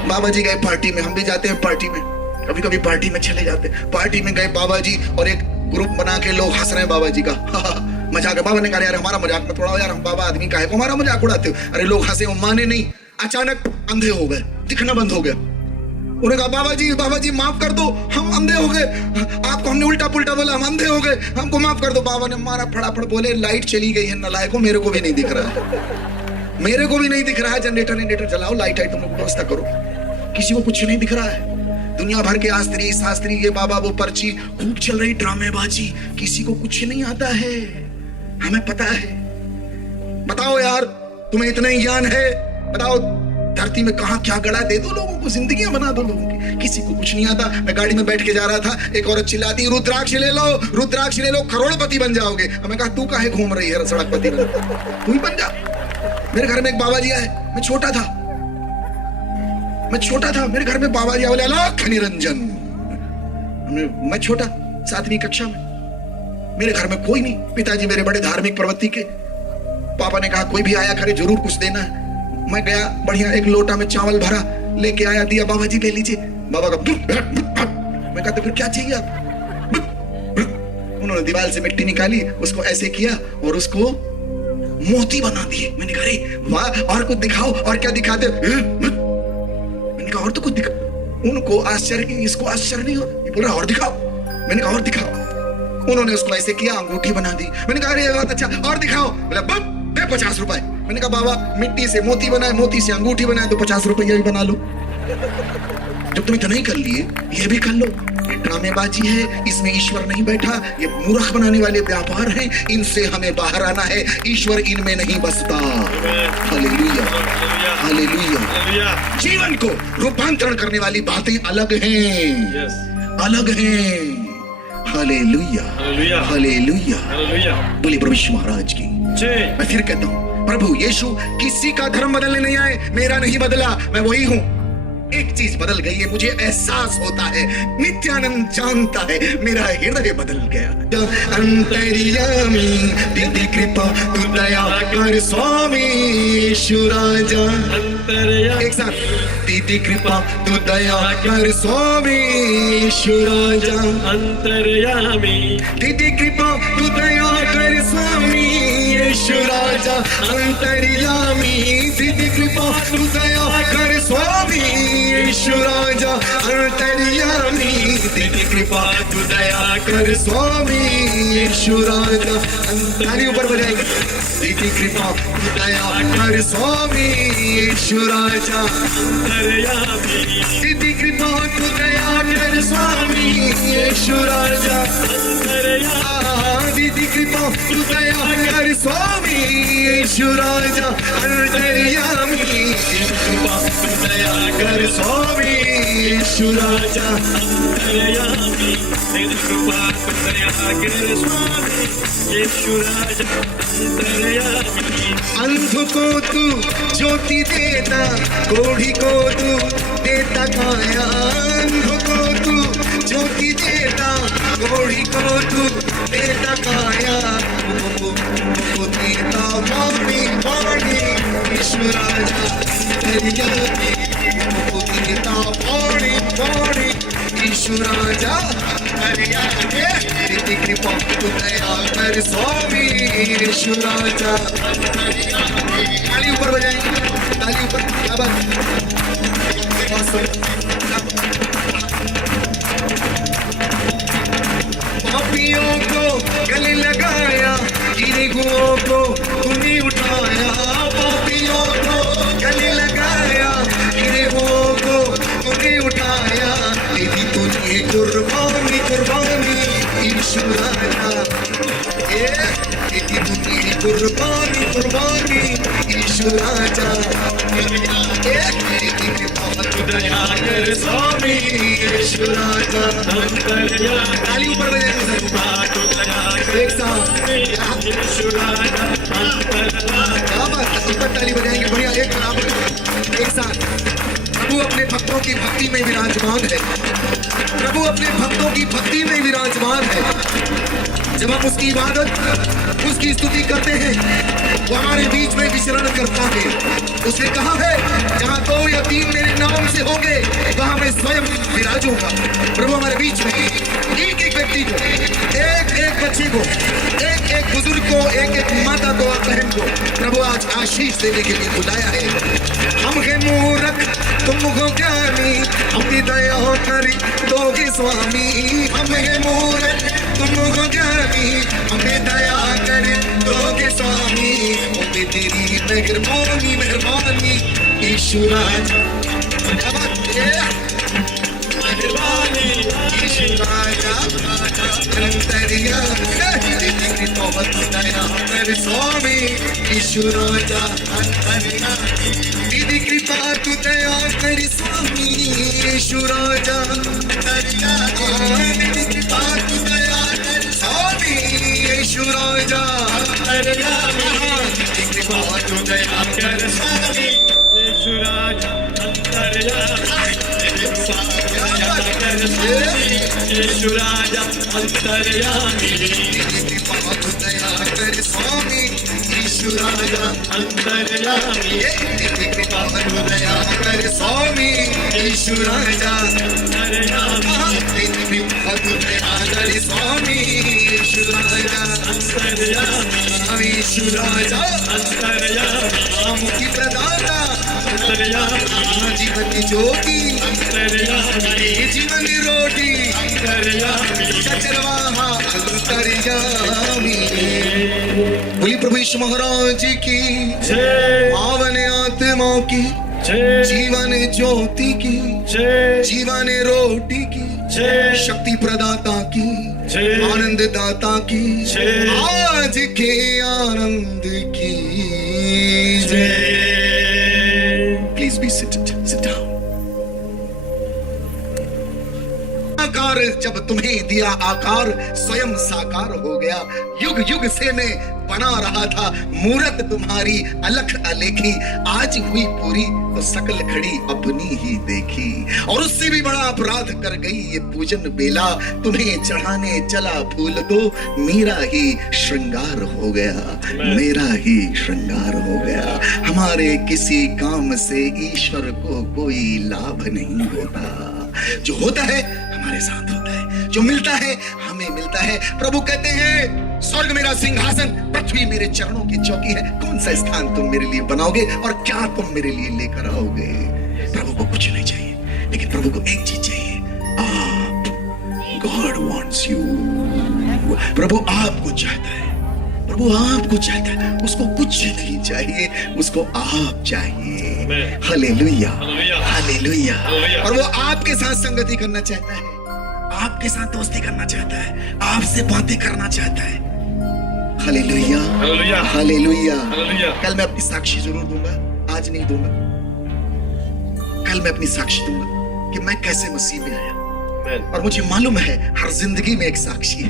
बाबा जी गए पार्टी में, हम भी जाते हैं पार्टी में, कभी कभी पार्टी में चले जाते हैं। पार्टी में गए बाबा जी, और एक ग्रुप बना के लोग हंस रहे हैं बाबा जी का, मजाक है। बाबा ने कहा यार हमारा मजाक मत उड़ाओ यार, हम बाबा आदमी का है को हमारा मजाक उड़ाते हो। अरे लोग हंसे, वो माने नहीं, अचानक अंधे हो गए, दिखना बंद हो गया। उन्होंने कहा बाबा जी माफ कर दो, हम अंधे हो गए, आपको हमने उल्टा पुल्टा बोला, हम अंधे हो गए, हमको माफ कर दो। बाबा ने मारा फटाफट, बोले लाइट चली गई है नालायकों, मेरे को भी नहीं दिख रहा है, मेरे को भी नहीं दिख रहा है, जनरेटर जलाओ, लाइट तुम लोग व्यवस्था करो। किसी को कुछ नहीं दिख रहा है। दुनिया भर के आस्त्री शास्त्री, ये बाबा वो पर्ची, खूब चल रही ड्रामेबाजी, किसी को कुछ नहीं आता है, हमें पता है। बताओ यार तुम्हें इतना ही ज्ञान है, बताओ धरती में कहां क्या गड़ा, दे दो लोगों को, जिंदगियां बना दो लोगों की, किसी को कुछ नहीं आता। मैं गाड़ी में बैठ के जा रहा था, एक औरत चिल्लाती रुद्राक्ष ले लो, रुद्राक्ष ले लो, करोड़पति बन जाओगे। मैं कहा तू काहे घूम रही है सड़कपति बन, तू ही बन जा। मेरे घर में एक बाबा जी आए, मैं छोटा था, मेरे घर में बाबा जी बोले अलख निरंजन, मैं छोटा 7वीं कक्षा में, मेरे घर में कोई नहीं, पिताजी मेरे बड़े धार्मिक प्रवृत्ति के। पापा ने कहा कोई भी आया करे जरूर कुछ देना है। मैं गया, बढ़िया एक लोटा में चावल भरा लेके आया, दिया, बाबा जी ले लीजिए। बाबा का मैं कहता फिर क्या चाहिए आप? उन्होंने दीवार से मिट्टी निकाली, उसको ऐसे किया और उसको मोती बना दिए। मैंने कहा अरे वाह, और कुछ दिखाओ, और क्या दिखाते? मैंने कहा और तो कुछ दिखा। उनको आश्चर्य, इसको आश्चर्य नहीं हो, ये बोल रहा और दिखाओ। मैंने कहा और दिखाओ। उन्होंने उसको ऐसे किया, अंगूठी बना दी। मैंने कहा अरे बहुत अच्छा, और दिखाओ। बोला 50 रुपए। मैंने कहा बाबा मिट्टी से मोती बनाए, मोती से अंगूठी बनाए, तो 50 रुपया भी बना लो। जब तुम इतना ही कर लिए, ये भी कर लो। ये ड्रामेबाजी है, इसमें ईश्वर नहीं बैठा, ये मूर्ख बनाने वाले व्यापार हैं, इनसे हमें बाहर आना है, ईश्वर इनमें नहीं बसता। Hallelujah, hallelujah. जीवन को रूपांतरण करने वाली बातें अलग हैं, अलग हैं। Hallelujah, hallelujah. बोले प्रभु यीशु महाराज की। मैं फिर कहता हूं, प्रभु यीशु किसी का धर्म बदलने नहीं आए, मेरा नहीं बदला, मैं वही हूं। एक चीज बदल गई है, मुझे एहसास होता है, नित्यानंद जानता है, मेरा हृदय बदल गया। अंतर्यामी दीदी कृपा तू दया कर स्वामी यीशु राजा। एक साथ, दीदी कृपा तू दया कर स्वामी यीशु राजा। अंतर्यामी दीदी कृपा तू दया कर स्वामी यीशु राजा। अंतर्यामी दीदी कृपा तू दया कर स्वामी यीशु राजा। अंतर्यामी दीदी कृपा तू दया कर स्वामी यीशु राजा। ताली ऊपर बजाएंगे। दीदी कृपा तू दया कर स्वामी यीशु राजा। दीदी कृपा तू दया कर स्वामी यीशु राजा। दीदी कृपा तू दया कर स्वामी यीशु राजा। अंतर्यामी कृपा तू दया कर स्वामी यीशु राजा। अंध को तू ज्योति देता, कोढ़ी को तू देता काया। अंध को तू ज्योति देता, कोढ़ी को तू देता काया। को देता पानी पानी यीशु राजा। को देता पानी पानी यीशु राजा। दीदी कृपा तू दया कर स्वामी यीशु राजा। ताली ऊपर बजाएंगे। ताली ऊपर। क्या बात। पापियों को गले लगाया, गिरहुओं को तूने उठाया। पापियों को गले लगाया, गिरहुओं को तूने उठाया। दीदी तुझे कुर्बानी कुर्बानी यीशु राजा। दीदी तुझे कुर्बानी कुर्बानी यीशु राजा। दीदी कृपा तू दया कर स्वामी यीशु राजा। ताली ऊपर बजाएंगे सर। एक साथ यीशु राजा। क्या बात। ऊपर ताली बजाएंगे। बढ़िया। एक बराबर। एक साथ। प्रभु अपने भक्तों की भक्ति में विराजमान है। प्रभु अपने भक्तों की भक्ति में विराजमान है। जब हम उसकी इबादत उसकी स्तुति करते हैं, वो हमारे बीच में विचरण करता है। उसने कहा है जहाँ 2 या 3 मेरे नाम से होंगे वहां मैं स्वयं विराजूंगा। प्रभु हमारे बीच में एक एक व्यक्ति को, एक एक बच्चे को, एक एक बुजुर्ग को, एक एक माता को और बहन को प्रभु आज आशीष देने के लिए बुलाया है। हम है मूर्ख तुम हो ज्ञानी, अपनी दया करी दोगे स्वामी। हम है मूर्ख तुम हो ज्ञानी, हमें दया करे दोगे स्वामी। ओके तेरी मेहरबानी मेहरबानी यीशु राजा। मेहरबानी यीशु राजा। अंतरिया दया कर स्वामी यीशु राजा। अंतरिया दीदी कृपा तू दया कर स्वामी यीशु राजा। अंतरिया दीदी कृपा तू दया कर स्वामी यीशु राजा। अंतरिया दीदी कृपा तू दया कर स्वामी यीशु राजा। अंतरिया यीशु राजा। अंतर्यामी कृपा तू दया कर स्वामी यीशु राजा। अंतर्यामी कृपा तू दया कर स्वामी यीशु राजा। अंतर्यामी कृपा तू दया कर स्वामी यीशु राजा। अंतर्यामी यीशु राजा। अंतर्यामी मुक्ति प्रदाता। अंतर्यामी जीवन की ज्योति। अंतर्यामी जीवन की रोटी। अंतर्यामी चचरवाहा। अंतर्यामी। बोली प्रभु यीशु महाराज की जय। पावन आत्मा की जय। जीवन ज्योति की जय। जीवन रोटी की जय। शक्ति प्रदाता की जय। आनंद दाता की जय। आज के आनंद की जय। Please be sit down. आकार जब तुम्हें दिया आकार स्वयं साकार हो गया। युग युग से मैं बना रहा था मूरत तुम्हारी अलख अलेखी। आज हुई पूरी तो सकल खड़ी अपनी ही देखी। और उससे भी बड़ा अपराध कर गई ये पूजन बेला। तुम्हें चढ़ाने चला फूल तो मेरा ही श्रृंगार हो गया। मेरा ही श्रृंगार हो गया। हमारे किसी काम से ईश्वर को कोई लाभ नहीं होता। जो होता है हमारे साथ होता है, जो मिलता है हमें मिलता है। प्रभु कहते हैं स्वर्ग मेरा सिंहासन, पृथ्वी मेरे चरणों की चौकी है। कौन सा स्थान तुम मेरे लिए बनाओगे और क्या तुम मेरे लिए लेकर आओगे। प्रभु को कुछ नहीं चाहिए, लेकिन प्रभु को एक चीज चाहिए, आप गॉड वांट्स यू। प्रभु आपको चाहता है, प्रभु आपको चाहता है। उसको कुछ नहीं चाहिए, उसको आप चाहिए। Hallelujah, hallelujah. और वो आपके साथ संगति करना चाहता है, आपके साथ दोस्ती करना चाहता है, आपसे बातें करना चाहता है। Hallelujah, hallelujah. कल मैं अपनी साक्षी जरूर दूंगा, आज नहीं दूंगा। कल मैं अपनी साक्षी दूंगा कि मैं कैसे मसीह में आया। और मुझे मालूम है हर जिंदगी में एक साक्षी है,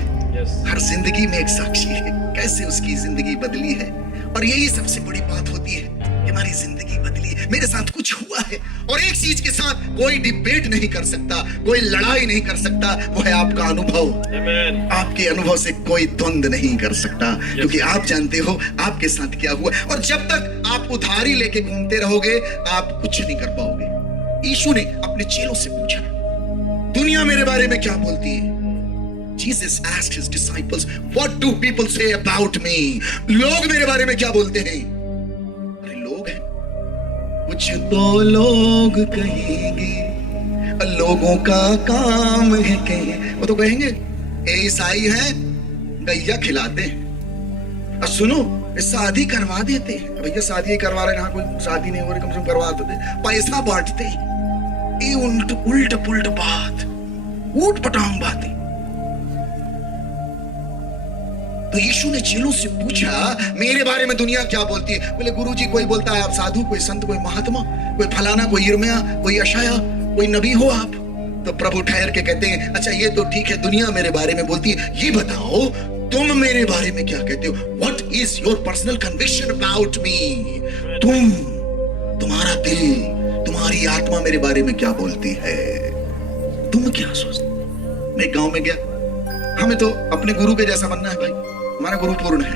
हर जिंदगी में एक साक्षी है, कैसे उसकी जिंदगी बदली है। और यही सबसे बड़ी बात होती है कि हमारी जिंदगी बदली है, मेरे साथ कुछ हुआ है। और एक चीज के साथ कोई डिबेट नहीं कर सकता, कोई लड़ाई नहीं कर सकता, वो है आपका अनुभव। आपके अनुभव से कोई द्वंद नहीं कर सकता, क्योंकि आप जानते हो आपके साथ क्या हुआ। और जब तक आप उधारी लेके घूमते रहोगे, आप कुछ नहीं कर पाओगे। यीशु ने अपने चेलों से पूछा, दुनिया मेरे बारे में क्या बोलती है? Jesus asked his disciples, what do people say about me? लोग मेरे बारे में क्या बोलते हैं? अरे लोग हैं, कुछ तो लोग कहेंगे, लोगों का काम है कहेंगे। वो तो कहेंगे ये ईसाई है, गैया खिलाते हैं। और सुनो, शादी करवा देते हैं। भैया शादी करवा रहे हैं, कोई शादी नहीं हो रही, कम से कम करवा देते, पैसा बांटते हैं। ये उल्ट पुल्ट बात, ऊट पटांग बातें। तो यीशु ने चेलों से पूछा, मेरे बारे में दुनिया क्या बोलती है? बोले गुरुजी, कोई बोलता है आप साधु, कोई संत, कोई महात्मा, कोई फलाना, कोई यिर्मयाह, कोई यशायाह, कोई नबी हो आप। तो प्रभु ठहर के कहते हैं, अच्छा ये तो ठीक है, दुनिया मेरे बारे में बोलती है, ये बताओ तुम मेरे बारे में क्या कहते हो? What is your personal conviction about me? तुम्हारा दिल, तुम्हारी आत्मा मेरे बारे में क्या बोलती है? तुम क्या सोचते? मैं गांव में गया, हमें तो अपने गुरु के जैसा बनना है भाई। हमारा गुरु पूर्ण है,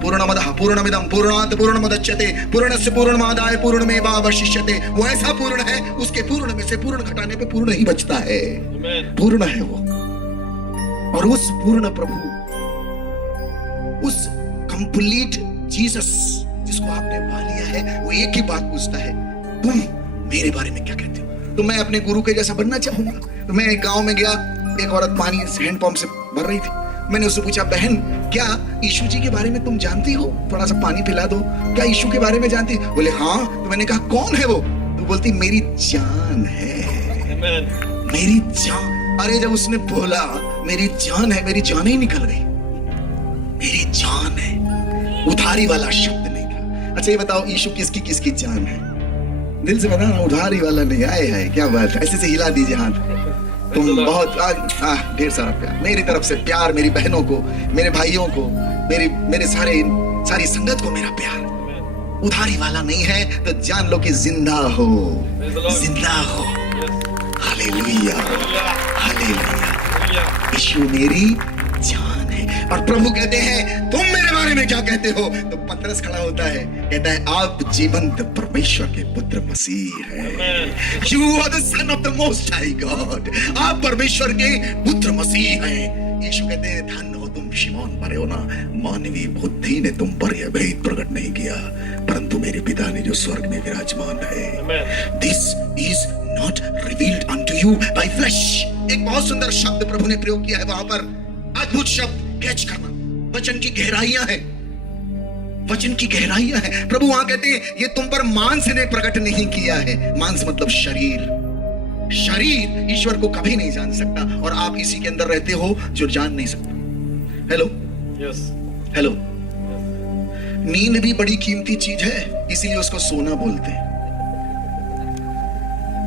पूर्णमदः पूर्णमिदं पूर्णात् पूर्णमुदच्यते पूर्णस्य पूर्णमादाय पूर्णमेवावशिष्यते। वो ऐसा पूर्ण है, उसके पूर्ण में से पूर्ण घटाने पे पूर्ण ही बचता है। पूर्ण है वो। और उस पूर्ण प्रभु, उस कंप्लीट जीसस जिसको आपने पा लिया है, वो एक ही बात पूछता है, तुम मेरे बारे में क्या कहते हो? तो मैं अपने गुरु के जैसा बनना चाहूंगा। तो मैं एक गांव में गया, एक औरत पानी हैंडपंप से भर रही थी। मैंने उससे पूछा, बहन क्या यीशु जी के बारे में तुम जानती हो? थोड़ा सा पानी पिला दो, क्या यीशु के बारे में जानती? बोले हाँ। तो मैंने कहा कौन है वो? तो बोलती मेरी जान है, मेरी जान। अरे जब उसने बोला मेरी जान है, मेरी जान ही निकल गई। मेरी जान है, उधारी वाला शब्द नहीं था। अच्छा ये बताओ, यीशु किसकी किसकी जान है? दिल से बताना, उधारी वाला नहीं। आए है क्या बात है, ऐसे से हिला दीजिए हाथ। तुम बहुत ढेर सारा प्यार, मेरी तरफ से प्यार, मेरी बहनों को, मेरे भाइयों को, मेरे सारी संगत को मेरा प्यार। उधारी वाला नहीं है तो जान लो कि जिंदा हो, जिंदा हो। Hallelujah, hallelujah. यीशु मेरी जान है। और प्रभु कहते हैं तुम मेरे बारे में क्या कहते हो? तो पतरस खड़ा होता है, कहता है आप जीवंत परमेश्वर के पुत्र मसीह हैं। You are the son of the most high God। आप परमेश्वर के पुत्र मसीह हैं। यीशु कहते हैं धन्य हो तुम शिमोन बरयोना, मानवीय बुद्धि ने तुम पर यह भेद प्रकट नहीं किया, परंतु मेरे पिता ने जो स्वर्ग में विराजमान है। This is not revealed unto you by flesh। एक बहुत सुंदर शब्द प्रभु ने प्रयोग किया है वहां पर, अद्भुत शब्द, कैच करना। वचन की गहराइयां है, वचन की गहराइयां है। प्रभु वहां कहते हैं ये तुम पर मांस ने प्रकट नहीं किया है। मांस मतलब शरीर। शरीर ईश्वर को कभी नहीं जान सकता, और आप इसी के अंदर रहते हो जो जान नहीं सकता। Hello, yes, hello. नींद भी बड़ी कीमती चीज है, इसीलिए उसको सोना बोलते हैं।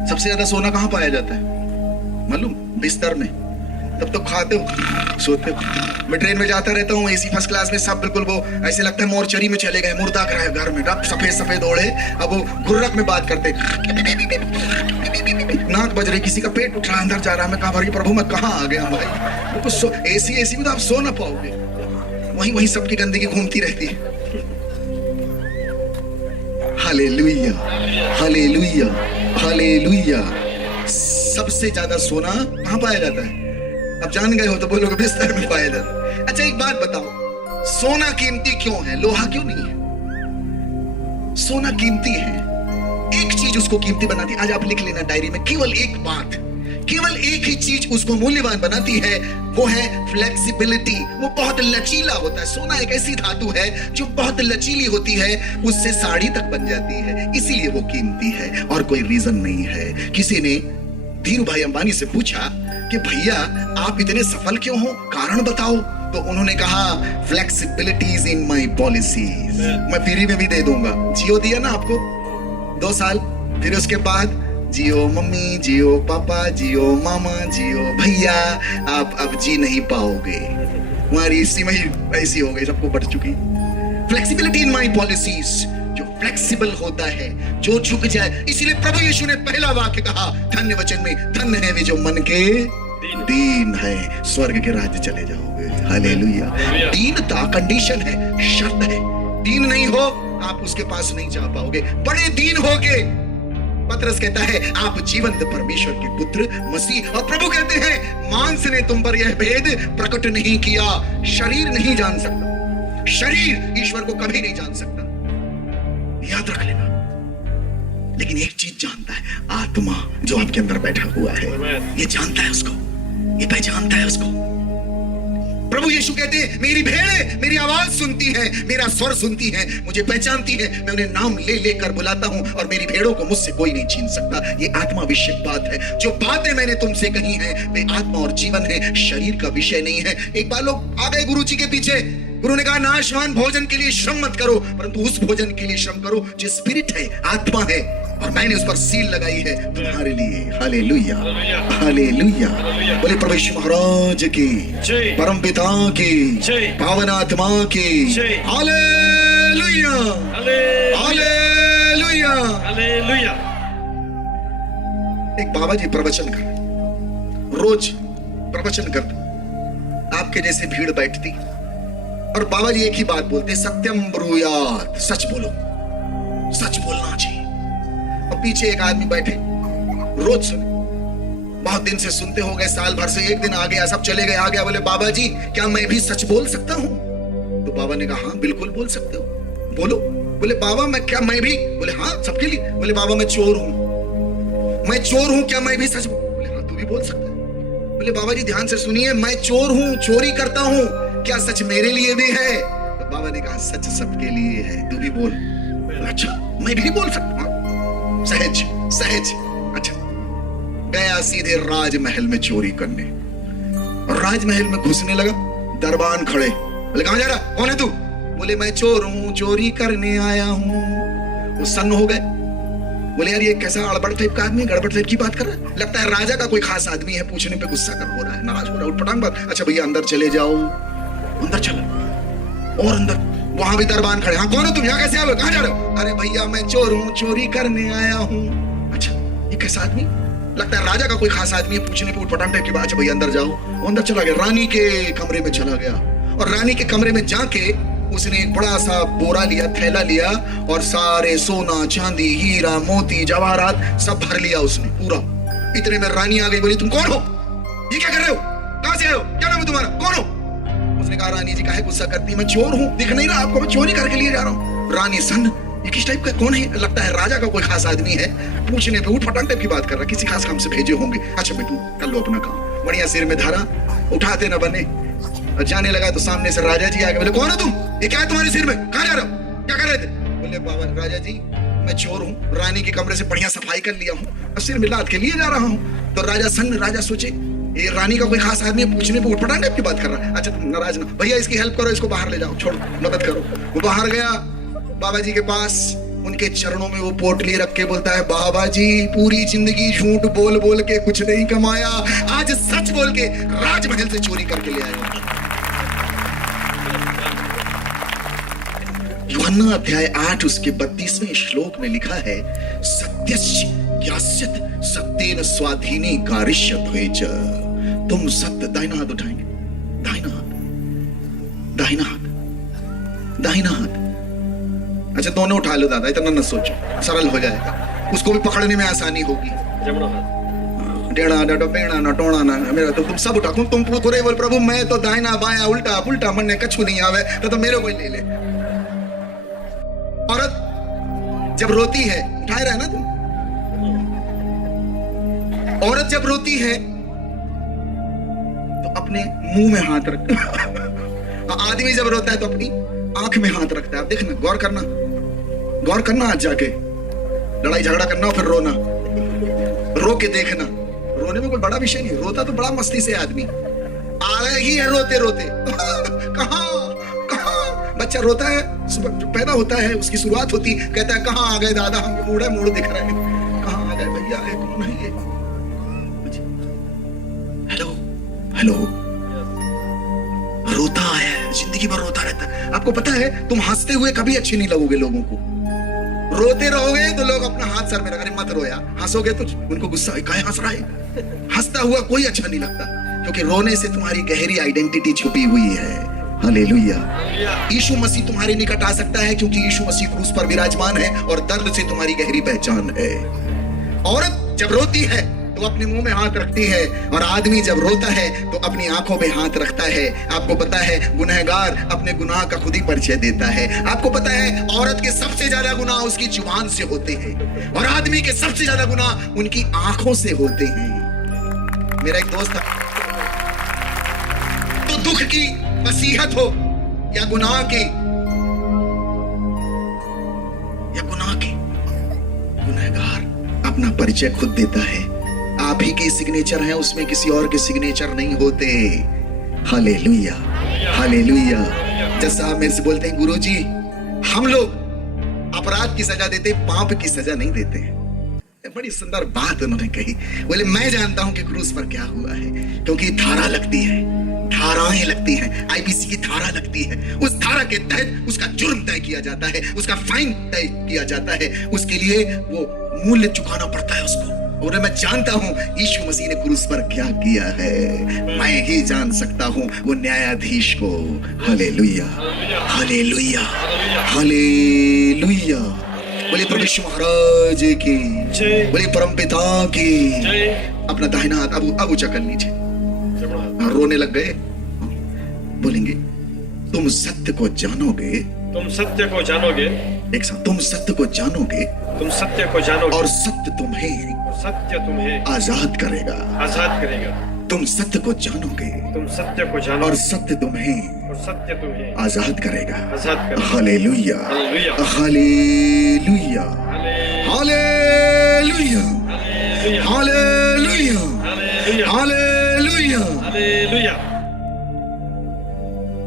सबसे ज्यादा सोना कहां पाया जाता है मालूम? बिस्तर में। तब तो खाते हो, सोते हो। मैं ट्रेन में जाता रहता हूँ, एसी फर्स्ट क्लास में, सब बिल्कुल वो ऐसे लगता है मोर्चरी में चले गए, मुर्दा कराए घर में, रब सफेद सफेद ओढ़े। अब वो गुर्रक में बात करते, नाक बज रही, किसी का पेट उठ रहा, अंदर जा रहा। मैं कहा भाई प्रभु मैं कहाँ आ गया भाई? तो एसी में तो आप सो ना पाओगे, वहीं सबकी गंदगी घूमती रहती है। Hallelujah, hallelujah, hallelujah. सबसे ज्यादा सोना कहाँ पाया जाता है? अब जान गए हो तो बोलोगे बिस्तर में पाया जाता है। अच्छा एक बात बताओ, सोना कीमती क्यों है, लोहा क्यों नहीं है? सोना कीमती है, एक चीज उसको कीमती बनाती है। आज आप लिख लेना डायरी में, केवल एक बात, केवल एक ही चीज उसको मूल्यवान बनाती है, वो है फ्लेक्सिबिलिटी। वो बहुत लचीला होता है। सोना एक ऐसी धातु है जो बहुत लचीली होती है, उससे साड़ी तक बन जाती है, इसीलिए वो कीमती है और कोई रीजन नहीं है। किसी ने धीरू भाई अंबानी से पूछा कि भैया आप इतने सफल क्यों हो, कारण बताओ। तो उन्होंने कहा flexibility is in my policies. मैं फ्री में भी दे दूंगा। जियो दिया ना आपको 2 साल, फिर उसके बाद जियो मम्मी, जियो पापा, जियो मामा, जियो भैया, आप अब जी नहीं पाओगे। हमारी इसी में ही ऐसी हो गई, सबको बढ़ चुकी। फ्लेक्सिबिलिटी इन माई पॉलिसीज, जो फ्लेक्सिबल होता है, जो झुक जाए। इसीलिए प्रभु यीशु ने पहला वाक्य कहा धन्य वचन में, धन्य है वे जो मन के दीन है, स्वर्ग के राज्य चले जाओगे। हालेलुया। दीनता कंडीशन है, शर्त है। दीन नहीं हो आप उसके पास नहीं जा पाओगे। बड़े दीन होके पतरस कहता है आप जीवंत परमेश्वर के पुत्र मसीह। और प्रभु कहते हैं मांस ने तुम पर यह भेद प्रकट नहीं किया। शरीर नहीं जान सकता, शरीर ईश्वर को कभी नहीं जान सकता, याद रख लेना। लेकिन एक चीज जानता है, आत्मा जो आपके अंदर बैठा हुआ है, ये जानता है उसको, ये पहचानता है उसको। प्रभु यीशु कहते हैं मेरी भेड़ें मेरी आवाज सुनती हैं, मेरा स्वर सुनती हैं, मुझे पहचानती हैं, मैं उन्हें नाम ले लेकर बुलाता हूं और मेरी भेड़ों को मुझसे कोई नहीं छीन सकता। ये आत्मा विषयक बात है। जो बातें मैंने तुमसे कही हैं वे आत्मा और जीवन है, शरीर का विषय नहीं है। एक बार लोग आ गए गुरु जी के पीछे, गुरु ने कहा नाशवान भोजन के लिए श्रम मत करो, परंतु उस भोजन के लिए श्रम करो जो स्पिरिट है, आत्मा है, और मैंने उस पर सील लगाई है तुम्हारे लिए। Hallelujah, hallelujah. बोले प्रभु यीशु महाराज की, परम पिता की, पावन आत्मा की। Hallelujah, hallelujah, hallelujah. एक बाबा जी प्रवचन कर, रोज प्रवचन करते, आपके जैसे भीड़ बैठती और बाबा जी एक ही बात बोलते, सत्यम ब्रूयात, सच बोलो, सच बोलना चाहिए। और पीछे एक आदमी बैठे, रोज सुने, बहुत दिन से सुनते हो गए, साल भर से, एक दिन आ गया, सब चले गए, आ गया, बोले बाबा जी क्या मैं भी सच बोल सकता हूँ? तो बाबा ने कहा हाँ बिल्कुल बोल सकते हो, बोलो। बोले बाबा मैं क्या मैं भी? बोले हाँ सबके लिए। बोले बाबा मैं चोर हूँ, मैं चोर हूँ, क्या मैं भी सच? बोले हाँ तू भी बोल सकता है। बोले बाबा जी ध्यान से सुनिए, मैं चोर हूँ, चोरी करता हूँ, क्या सच मेरे लिए भी है? तो बाबा ने कहा सच सबके लिए है, तू भी बोल। अच्छा मैं भी बोल सकता हूँ, सहज सहज। अच्छा गया सीधे राजमहल में चोरी करने, और राजमहल में घुसने लगा, दरबान खड़े, बोले कहां जा रहा, कौन है तू? बोले मैं चोर हूं, चोरी करने आया हूं। वो सन्न हो गए, बोले यार ये कैसा अड़बड़ टाइप का आदमी, गड़बड़ टाइप की बात कर रहा है, लगता है राजा का कोई खास आदमी है, पूछने पे गुस्सा कर हो रहा है, नाराज हो रहा है, उठपटांग बात। अच्छा भैया अंदर चले जाओ, अंदर चलो, और अंदर, वहां भी दरबान खड़े, हाँ कौन हो तुम, यहाँ कैसे आओ, कहाँ जा रहे हो? अरे भैया मैं चोर हूँ, चोरी करने आया हूँ। अच्छा ये कैसा आदमी, लगता है राजा का कोई खास आदमी है, पूछने पे उठपटांग टाइप की बात। अच्छा भैया अंदर जाओ, वो अंदर चला गया, रानी के कमरे में चला गया, और रानी के कमरे में जाके उसने एक बड़ा सा बोरा लिया, थैला लिया, और सारे सोना चांदी हीरा मोती जवाहरात सब भर लिया उसने पूरा। इतने में रानी आ गई, बोली तुम कौन हो, ये क्या कर रहे हो, कहां से आए हो, क्या नाम है तुम्हारा, कौन हो? उसने कहा रानी जी काहे गुस्सा करती, मैं चोर हूँ, दिख नहीं रहा आपको, मैं चोरी करके लिए जा रहा हूँ। रानी सन्न, ये किस टाइप का, कौन है? लगता है राजा का कोई खास आदमी है, पूछने पे उठ फटांग टाइप की बात कर रहा, किसी खास काम से भेजे होंगे। अच्छा बेटू कर लो अपना काम, बढ़िया सिर में धारा, उठाते न बने। और जाने लगा तो सामने से राजा जी आ गए, बोले कौन हो तुम, ये क्या है तुम्हारे सिर में, कहाँ जा रहे हो, क्या कर रहे थे? बोले बाबा राजा जी मैं चोर हूँ, रानी के कमरे से बढ़िया सफाई कर लिया हूँ, अब सिर में लाद के लिए जा रहा हूँ। तो राजा सन्न, राजा सोचे ये रानी का कोई खास आदमी है, पूछने पे उठपटांग टाइप की बात कर रहा है। अच्छा तुम नाराज ना, भैया इसकी हेल्प करो, इसको बाहर ले जाओ, छोड़ो मदद करो। वो बाहर गया बाबा जी के पास, उनके चरणों में वो पोटली रख के बोलता है बाबा जी पूरी जिंदगी झूठ बोल बोल के कुछ नहीं कमाया, आज सच बोल के राजमहल से चोरी करके ले आया। यूहन्ना अध्याय 8 उसके 32वें श्लोक में लिखा है सत्यस्य यास्यत सत्येन स्वाधीने कारिष्यत होएच। तुम सत्य, दाहिना हाथ उठाएंगे, दाहिना हाथ, दाहिना हाथ, दाहिना हाथ। अच्छा दोनों उठा लो दादा, इतना न सोचो, सरल हो जाएगा, उसको भी पकड़ने में आसानी होगी। टेढ़ा ना बेड़ा ना टोना ना मेरा, तो तुम सब उठा, तुम पूरे बोल प्रभु मैं तो दाहिना बाया उल्टा पुल्टा मन ने कछु नहीं आवे, तो मेरे को ले ले। औरत जब रोती है, उठाए रहे ना तुम, औरत जब रोती है तो अपने मुंह में हाथ रख आदमी जब रोता है तो अपनी आंख में हाथ रखता है। आप देखना, गौर करना आज जाके, लड़ाई झगड़ा करना और फिर रोना, रो के देखना। रोने में कोई बड़ा विषय नहीं, रोता तो बड़ा मस्ती से आदमी आ रहा ही है रोते रोते कहाँ बच्चा रोता है, पैदा होता है, उसकी शुरुआत होती, कहता है कहाँ आ गए दादा, हमको मूड दिख रहे हैं, कहाँ आ गए भैया, कौन है ये? हेलो, रोता है, जिंदगी भर रोता रहता है। आपको पता है, तुम हंसते हुए कभी अच्छे नहीं लगोगे लोगों को। रोते रहोगे तो लोग अपना हाथ सर में रखेंगे, मत रोया। हंसोगे तो उनको गुस्सा, काहे हंस रहा है? हंसता हुआ कोई अच्छा नहीं लगता, क्योंकि रोने से तुम्हारी गहरी आइडेंटिटी छुपी हुई है। हालेलुया। यीशु मसीह तुम्हारे निकट आ सकता है, क्योंकि यीशु मसीह क्रूस पर विराजमान है और दर्द से तुम्हारी गहरी पहचान है। औरत जब रोती है तो अपने मुंह में हाथ रखती है, और आदमी जब रोता है तो अपनी आंखों में हाथ रखता है। आपको पता है, गुनहगार अपने गुनाह का खुद ही परिचय देता है। आपको पता है, औरत के सबसे ज्यादा गुनाह उसकी जुबान से होते हैं, और आदमी के सबसे ज्यादा गुनाह उनकी आंखों से होते हैं। मेरा एक दोस्त था, तो दुख की नसीहत हो या गुनाह की, गुनहगार अपना परिचय खुद देता है। आप ही की सिग्नेचर है, उसमें किसी और के सिग्नेचर नहीं होते। Hallelujah, hallelujah. जैसा आप मेरे से बोलते हैं, गुरुजी हम लोग अपराध की सजा देते, पाप की सजा नहीं देते। बड़ी सुंदर बात उन्होंने कही। बोले मैं जानता हूं कि क्रूस पर क्या हुआ है, क्योंकि धारा लगती है, धाराएं लगती हैं, आईपीसी की धारा लगती है। उस धारा के तहत उसका जुर्म तय किया जाता है, उसका फाइन तय किया जाता है, उसके लिए वो मूल्य चुकाना पड़ता है उसको। और मैं जानता हूं यीशु मसीह ने क्रूस पर क्या किया है, मैं ही जान सकता हूं वो न्यायाधीश को। Hallelujah, hallelujah, hallelujah. बोले प्रभु यीशु महाराज की, बोले परमपिता की। अपना दाहिना हाथ अब ऊंचा कर लीजिए। रोने लग गए, बोलेंगे तुम सत्य को जानोगे, तुम सत्य को जानोगे, एक साथ, तुम सत्य को जानोगे, तुम सत्य को जानोगे, और सत्य तुम्हें आजाद करेगा, आजाद करेगा। तुम सत्य को जानोगे, तुम सत्य को जानोगे, और सत्य तुम्हें आजाद करेगा, आजाद करेगा। Hallelujah, hallelujah, hallelujah, hallelujah, hallelujah, hallelujah, hallelujah.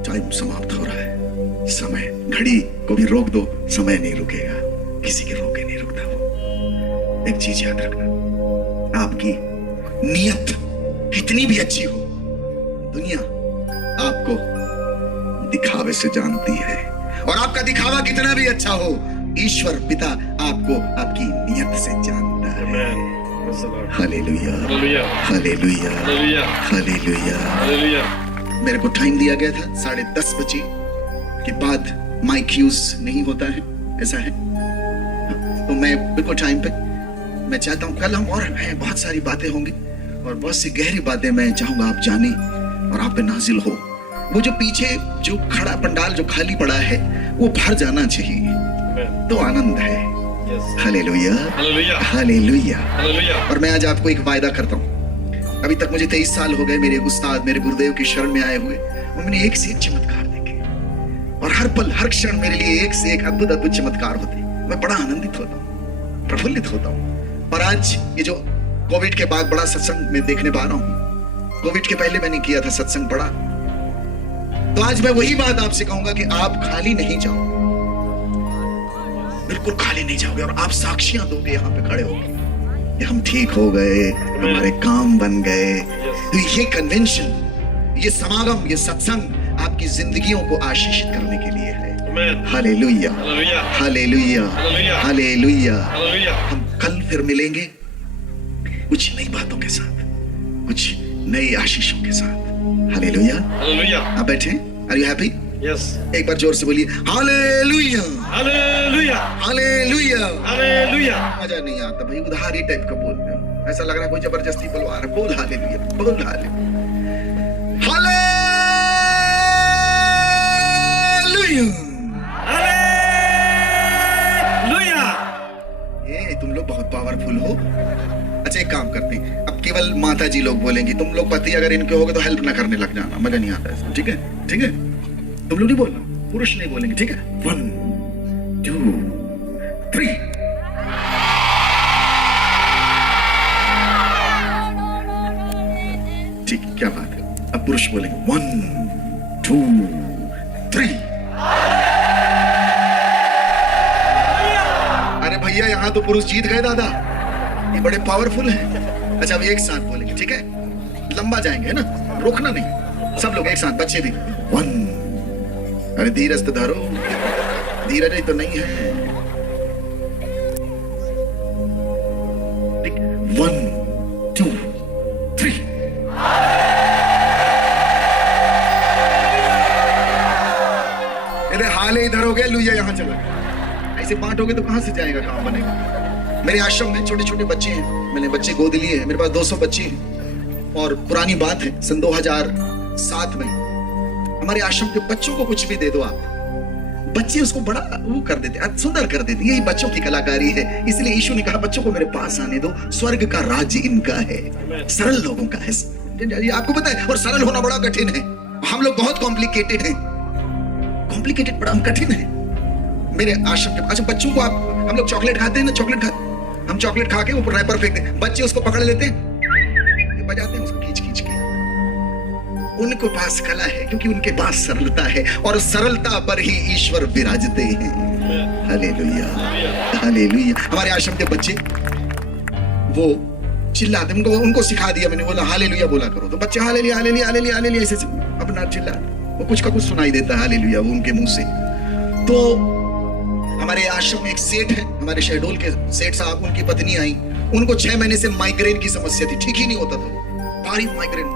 Time समाप्त हो रहा है। समय, घड़ी को भी रोक दो, समय नहीं रुकेगा, किसी के रोके नहीं रुकता वो। एक चीज याद रखना, आपकी नियत कितनी भी अच्छी हो, दुनिया आपको दिखावे से जानती है, और आपका दिखावा कितना भी अच्छा हो, ईश्वर पिता आपको आपकी नियत से जानता है। Hallelujah, hallelujah, hallelujah. मेरे को टाइम दिया गया था 10:30 बजे के बाद माइक यूज नहीं होता है, ऐसा है, तो मैं बिल्कुल टाइम पे। मैं चाहता हूँ कल हम और हैं, बहुत सारी बातें होंगी और बहुत सी गहरी बातें मैं चाहूंगा आप जाने और आप पे नाजिल हो। वो जो पीछे जो खड़ा पंडाल जो खाली पड़ा है वो भर जाना चाहिए, तो आनंद है। Hallelujah, hallelujah. और मैं आज आपको एक वायदा करता हूँ, अभी तक मुझे 23 साल हो गए मेरे उस्ताद, मेरे गुरुदेव की शरण में आए हुए, उन्होंने एक से एक चमत्कार देखे, और हर पल हर क्षण मेरे लिए एक से एक अद्भुत अद्भुत चमत्कार होते। मैं बड़ा आनंदित होता हूँ, प्रफुल्लित होता हूँ। और आज ये जो कोविड के बाद बड़ा सत्संग में देखने पा रहा हूँ, कोविड के पहले मैंने किया था सत्संग बड़ा, तो आज मैं वही बात आपसे कहूंगा कि आप खाली नहीं जाओ, बिल्कुल खाली नहीं जाओगे, और आप साक्षियां दोगे यहाँ पे खड़े होकर कि हम ठीक हो गए, हमारे काम बन गए। तो ये कन्वेंशन, ये समागम, ये सत्संग आपकी जिंदगियों को आशीषित करने के लिए है। Hallelujah, hallelujah, hallelujah. हम कल फिर मिलेंगे कुछ नई बातों के साथ, कुछ नई आशीषों के साथ। हालेलुया। आप बैठे, आर यू हैप्पी? यस। एक बार जोर से बोलिए हालेलुया, हालेलुया, हालेलुया, हालेलुया। मजा नहीं आता भाई, उधारी टाइप का बोलते हो, ऐसा लग रहा है कोई जबरदस्ती बुलवा रहा है। बोल हालेलुया, बोल हालेलुया, हालेलुया। ये तुम लोग बहुत पावरफुल हो। अच्छा अच्छा एक काम करते हैं, अब केवल माता जी लोग बोलेंगी, तुम लोग पति अगर इनके होगे तो हेल्प ना करने लग जाना, मजा नहीं आता है। ठीक है, ठीक है, तुम लोग नहीं बोलना, पुरुष नहीं बोलेंगे, ठीक है। 1 2 3। ठीक, क्या बात है। अब पुरुष बोलेंगे 1 2 3। अरे भैया यहाँ तो पुरुष जीत गए दादा, ये बड़े पावरफुल हैं। अच्छा अब एक साथ बोलेंगे, ठीक है, लंबा जाएंगे, है ना, रोकना नहीं, सब लोग एक साथ, बच्चे भी। 1। अरे धीरज तो धरो, धीरज ही तो नहीं है। 1 2 3। अरे हाल इधर हो गया, लुइया यहाँ चला गया। ऐसे बांटोगे तो कहां से जाएगा, काम बनेगा। मेरे आश्रम में छोटे छोटे बच्चे हैं, मैंने बच्चे गोद लिए हैं, मेरे पास 200 बच्चे हैं। और पुरानी बात है, सन 2007 में हमारे आश्रम के बच्चों को कुछ भी दे दो आप, बच्चे उसको बड़ा वो कर देते, सुंदर कर देते। यही बच्चों की कलाकारी है। इसलिए यीशु ने कहा बच्चों को मेरे पास आने दो, स्वर्ग का राज्य इनका है, सरल लोगों का है। आपको पता है, और सरल होना बड़ा कठिन है। हम लोग बहुत कॉम्प्लिकेटेड हैं, कॉम्प्लिकेटेड बड़ा कठिन है। मेरे आश्रम के, अच्छा बच्चों को आप, हम लोग चॉकलेट खाते हैं ना, हम चॉकलेट खा के ऊपर रैपर फेंकते हैं, बच्चे उसको पकड़ लेते हैं, बजाते हैं उसको खींच खींच के। उनको पास कला है, क्योंकि उनके पास सरलता है, और सरलता पर ही ईश्वर विराजते हैं। Hallelujah, hallelujah. हमारे आश्रम के बच्चे वो चिल्लाते, उनको सिखा दिया मैंने, बोला हालेलुया बोला करो, तो बच्चे हालेलुया हालेलुया हालेलुया हालेलुया ऐसे अपना चिल्ला, वो कुछ का कुछ सुनाई देता है हालेलुया वो उनके मुंह से। तो हमारे आश्रम में एक सेठ है, हमारे शहडोल के सेठ साहब, उनकी पत्नी आई, उनको 6 महीने से माइग्रेन की समस्या थी, ठीक ही नहीं होता था, भारी माइग्रेन।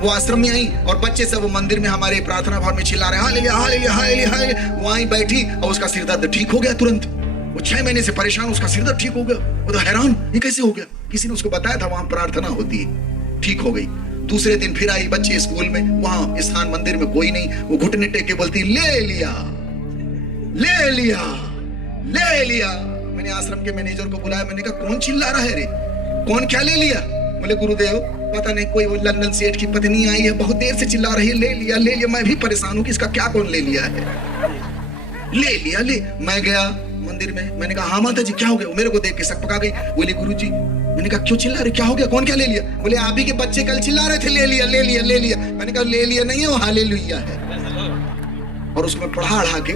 वो आश्रम में आई और बच्चे सब वो मंदिर में हमारे प्रार्थना भवन में चिल्ला रहे हालेलुया हालेलुया हालेलुया हालेलुया। वो आई बैठी और उसका सिर दर्द ठीक हो गया तुरंत। वो 6 महीने से परेशान, उसका सिर दर्द ठीक हो गया। वो तो हैरान, ये कैसे हो गया, किसी ने उसको बताया था वहां प्रार्थना होती है, ठीक हो गई। दूसरे दिन फिर आई, बच्चे स्कूल में, वहां स्थान मंदिर में कोई नहीं, वो घुटने टेक के बोलती ले लिया ले लिया ले लिया। मैंने आश्रम के मैनेजर को बुलाया, मैंने कहा कौन चिल्ला रहा है रे, कौन क्या ले लिया? बोले गुरुदेव पता नहीं, कोई वो लंदन सेठ की पत्नी आई है, बहुत देर से चिल्ला रही है ले लिया ले लिया। मैं भी परेशान हूं कि इसका क्या कौन ले लिया है, ले लिया ले। मैं गया मंदिर में, मैंने कहा हाँ माता जी क्या हो गया? मेरे को देख के शक पका गई, बोले गुरुजी। मैंने कहा क्यों चिल्ला रहे, क्या हो गया, कौन क्या ले लिया? बोले आप ही के बच्चे कल चिल्ला रहे थे ले लिया ले लिया ले लिया। मैंने कहा ले लिया नहीं है, वो हालेलुया है। और उसको मैं पढ़ा अढ़ा के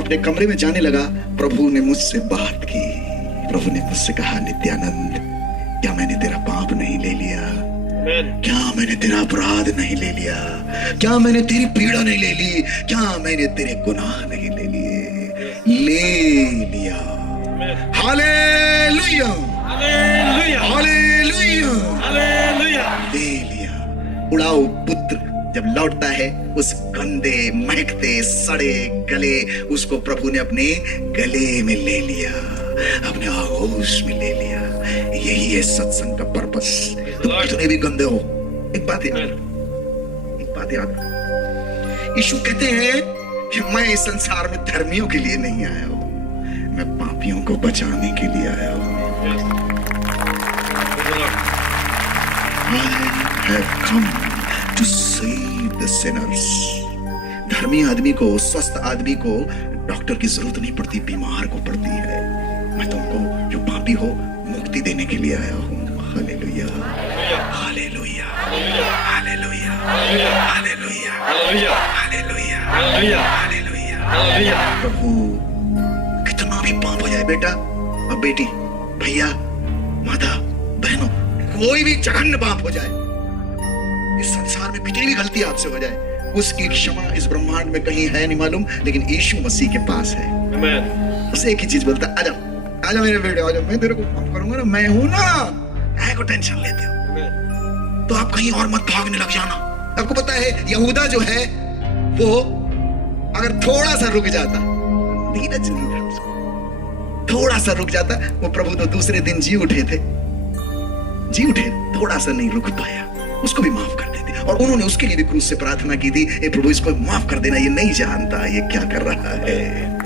अपने कमरे में जाने लगा। प्रभु ने मुझसे बात की, प्रभु ने मुझसे कहा नित्यानंद क्या मैंने तेरा पाप नहीं ले लिया, क्या मैंने तेरा अपराध नहीं ले लिया, क्या मैंने तेरी पीड़ा नहीं ले ली, क्या मैंने तेरे गुनाह नहीं ले लिए, ले लिया। Hallelujah hallelujah hallelujah hallelujah. ले लिया। उड़ाऊ पुत्र जब लौटता है उस गंदे महकते सड़े गले, उसको प्रभु ने अपने गले में ले लिया, अपने आगोश में ले लिया। यही है सत्संग का पर्पस। तुम कितने भी गंदे हो, एक बात याद, यीशु कहते हैं कि मैं इस संसार में धर्मियों के लिए नहीं आया हूं, मैं पापियों को बचाने के लिए आया हूं। I have come to save the sinners. धर्मी आदमी को, स्वस्थ आदमी को डॉक्टर की जरूरत नहीं पड़ती, बीमार को पड़ती है। मैं तुमको जो पापी हो मुक्ति देने के लिए आया हूँ। Hallelujah hallelujah hallelujah hallelujah hallelujah hallelujah. प्रभु कितना भी पाप हो जाए बेटा और बेटी, भैया माता बहनों, कोई भी जघन्य पाप हो जाए, इस संसार में कितनी भी गलती आपसे हो जाए, उसकी क्षमा इस ब्रह्मांड में कहीं है नहीं मालूम, लेकिन यीशु मसीह के पास है। उसे एक ही चीज बोलता, आजा आजा मेरे बेटे आजा, मैं तेरे को माफ करूंगा ना, मैं हूं ना। काहे को टेंशन लेते हो? तो आप कहीं और मत भागने लग जाना। आपको पता है यहूदा जो है वो अगर थोड़ा सा रुक जाता, धीरज नहीं था उसको, थोड़ा सा रुक जाता, वो प्रभु तो दूसरे दिन जी उठे, थोड़ा सा नहीं रुक पाया, उसको भी माफ कर देते। और उन्होंने उसके लिए भी क्रूस से प्रार्थना की थी, ए प्रभु इसको माफ कर देना, ये नहीं जानता ये क्या कर रहा है।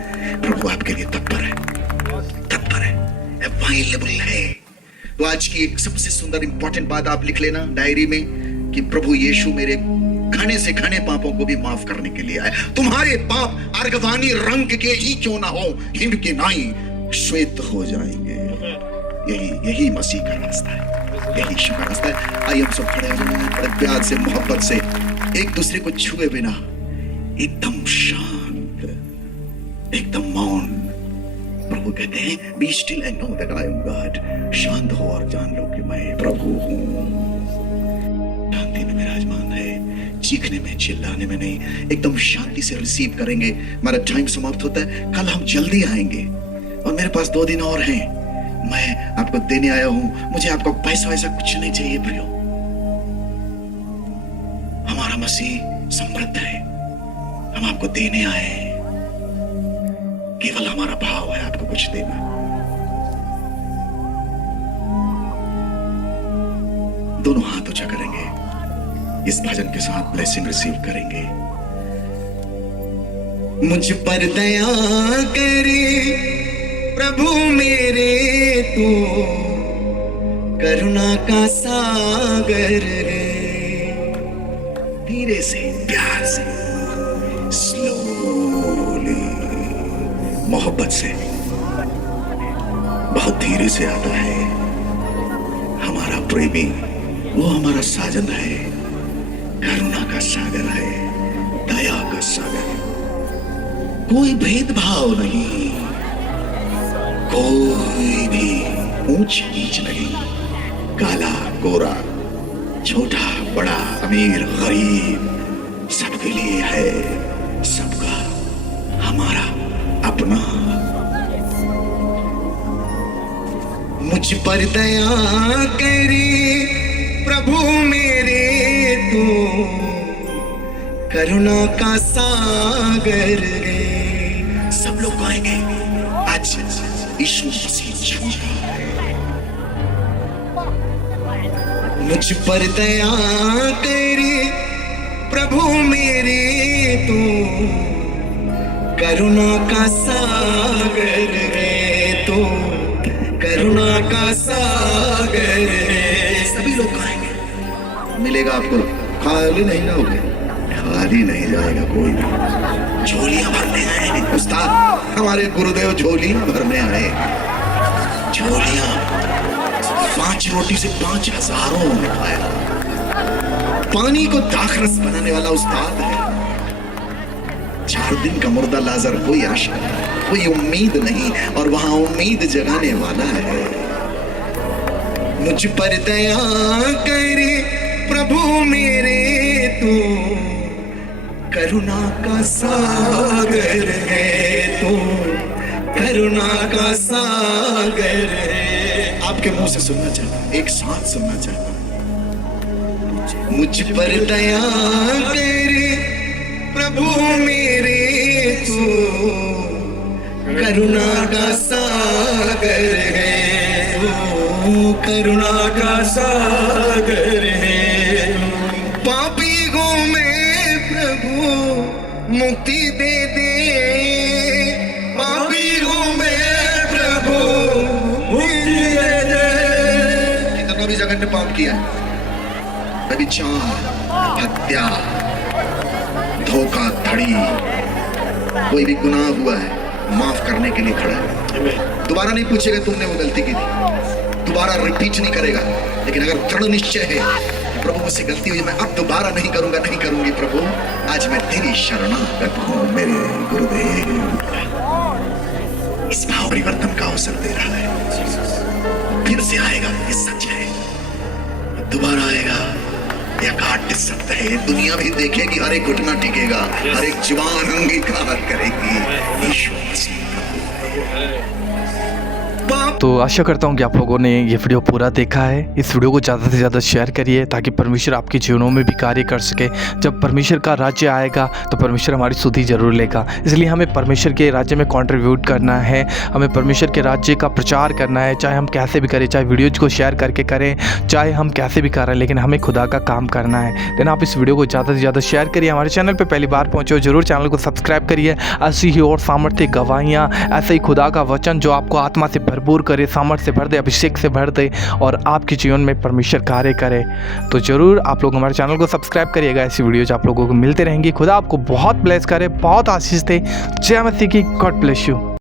प्रभु आपके लिए तत्पर है, अवेलेबल है, तो आज की एक सबसे सुंदर इंपॉर्टेंट बात आप लिख लेना डायरी में कि प्रभु यीशु मेरे घने से घने पापों को भी माफ करने के लिए आए। तुम्हारे पाप अर्गवानी रंग के ही क्यों ना हो, हिम के नाई श्वेत हो जाएंगे। यही मसीह का रास्ता है, यही यीशु का रास्ता है। आइए हम सब खड़े हो जाएं, बड़े प्यार से मोहब्बत से एक दूसरे को छुए बिना एकदम शांत, एकदम मौन। प्रभु कहते हैं be still and know that I am God. शांत हो और जान लो कि मैं प्रभु हूं। शांति में विराजमान है, चीखने में चिल्लाने में नहीं, एकदम शांति से रिसीव करेंगे। हमारा टाइम समाप्त होता है, कल हम जल्दी आएंगे और मेरे पास 2 दिन और हैं। मैं आपको देने आया हूं, मुझे आपका पैसा वैसा कुछ नहीं चाहिए प्रियो। हमारा मसीह समृद्ध है, हम आपको देने आए हैं। केवल हमारा भाव है आपको कुछ देना। दोनों हाथ ऊंचा करेंगे, इस भजन के साथ ब्लेसिंग रिसीव करेंगे। मुझ पर दया करे प्रभु मेरे, तू करुणा का सागर है। धीरे से, प्यार से, स्लोली, मोहब्बत से, बहुत धीरे से आता है। हमारा प्रेमी वो हमारा साजन है, करुणा का सागर है, दया का सागर। कोई भेदभाव नहीं, कोई भी ऊंच नीच नहीं, काला गोरा, छोटा बड़ा, अमीर गरीब, सबके लिए है, सबका हमारा अपना। मुझ पर दया करे प्रभु मेरे, तू करुणा का सागर है। सब लोग गाएंगे आज यीशु मसीह झूठा है। मुझ पर दया करे प्रभु मेरे, तू करुणा का सागर है, तू करुणा का सागर है। सभी लोग गाएंगे, मिलेगा आपको, खाली नहीं जाओगे, खाली नहीं जाएगा कोई भी। झोलियां भरने आए उस्ताद, हमारे गुरुदेव झोलियां भरने आए। झोलियां 5 रोटी से 5 हजारों ने खाया। पानी को दाखरस बनाने वाला उस्ताद है। 4 दिन का मुर्दा लाजर, कोई आशा नहीं, कोई उम्मीद नहीं, और वहां उम्मीद जगाने वाला है। मुझ पर दया करे प्रभु मेरे, तू करुणा का सागर है, तू करुणा का सागर है। आपके मुंह से सुनना चाहता हूं, एक साथ सुनना चाहता हूं। मुझ पर दया करे प्रभु मेरे, तू करुणा का सागर है, तू करुणा का सागर है। पापी को मैं प्रभु मुक्ति दे दे, पापी को मैं प्रभु मुक्ति दे दे। कितना भी जगत ने पाप किया, व्यभिचार, हत्या, धोखाधड़ी, कोई भी गुनाह हुआ है, माफ करने के लिए खड़ा है। दोबारा नहीं पूछेगा तुमने वो गलती की थी, दोबारा रिपीट नहीं करेगा। लेकिन अगर दृढ़ निश्चय है प्रभु मुझसे गलती हुई, मैं अब दोबारा नहीं करूंगा, नहीं करूंगी प्रभु, आज मैं तेरी शरणागत हूं मेरे गुरुदेव। इस भाव परिवर्तन का अवसर दे रहा है। फिर से आएगा, ये सच है, दोबारा आएगा, यह काट सकता है। दुनिया भी देखेगी, हर एक घुटना टिकेगा, हर एक जुबान अंगीकार करेगी यीशु मसीह प्रभु है। तो आशा करता हूँ कि आप लोगों ने ये वीडियो पूरा देखा है। इस वीडियो को ज़्यादा से ज़्यादा शेयर करिए ताकि परमेश्वर आपके जीवनों में भी कार्य कर सके। जब परमेश्वर का राज्य आएगा तो परमेश्वर हमारी सुधि जरूर लेगा। इसलिए हमें परमेश्वर के राज्य में कंट्रीब्यूट करना है, हमें परमेश्वर के राज्य का प्रचार करना है, चाहे हम कैसे भी करें, चाहे वीडियोज़ को शेयर करके करें, चाहे हम कैसे भी कर रहे हैं, लेकिन हमें खुदा का काम करना है। देन आप इस वीडियो को ज़्यादा से ज़्यादा शेयर करिए। हमारे चैनल पर पहली बार पहुँचे हो जरूर चैनल को सब्सक्राइब करिए। ऐसी ही और सामर्थ्य गवाहियाँ, ऐसे ही खुदा का वचन जो आपको आत्मा से भरपूर करे, सामर्थ्य से भर दे, अभिषेक से भर दे और आपके जीवन में परमेश्वर कार्य करे। तो ज़रूर आप लोग हमारे चैनल को सब्सक्राइब करिएगा, ऐसी वीडियोज आप लोगों को मिलते रहेंगी। खुदा आपको बहुत ब्लेस करे, बहुत आशीष दे। जय मसीह की। God bless you.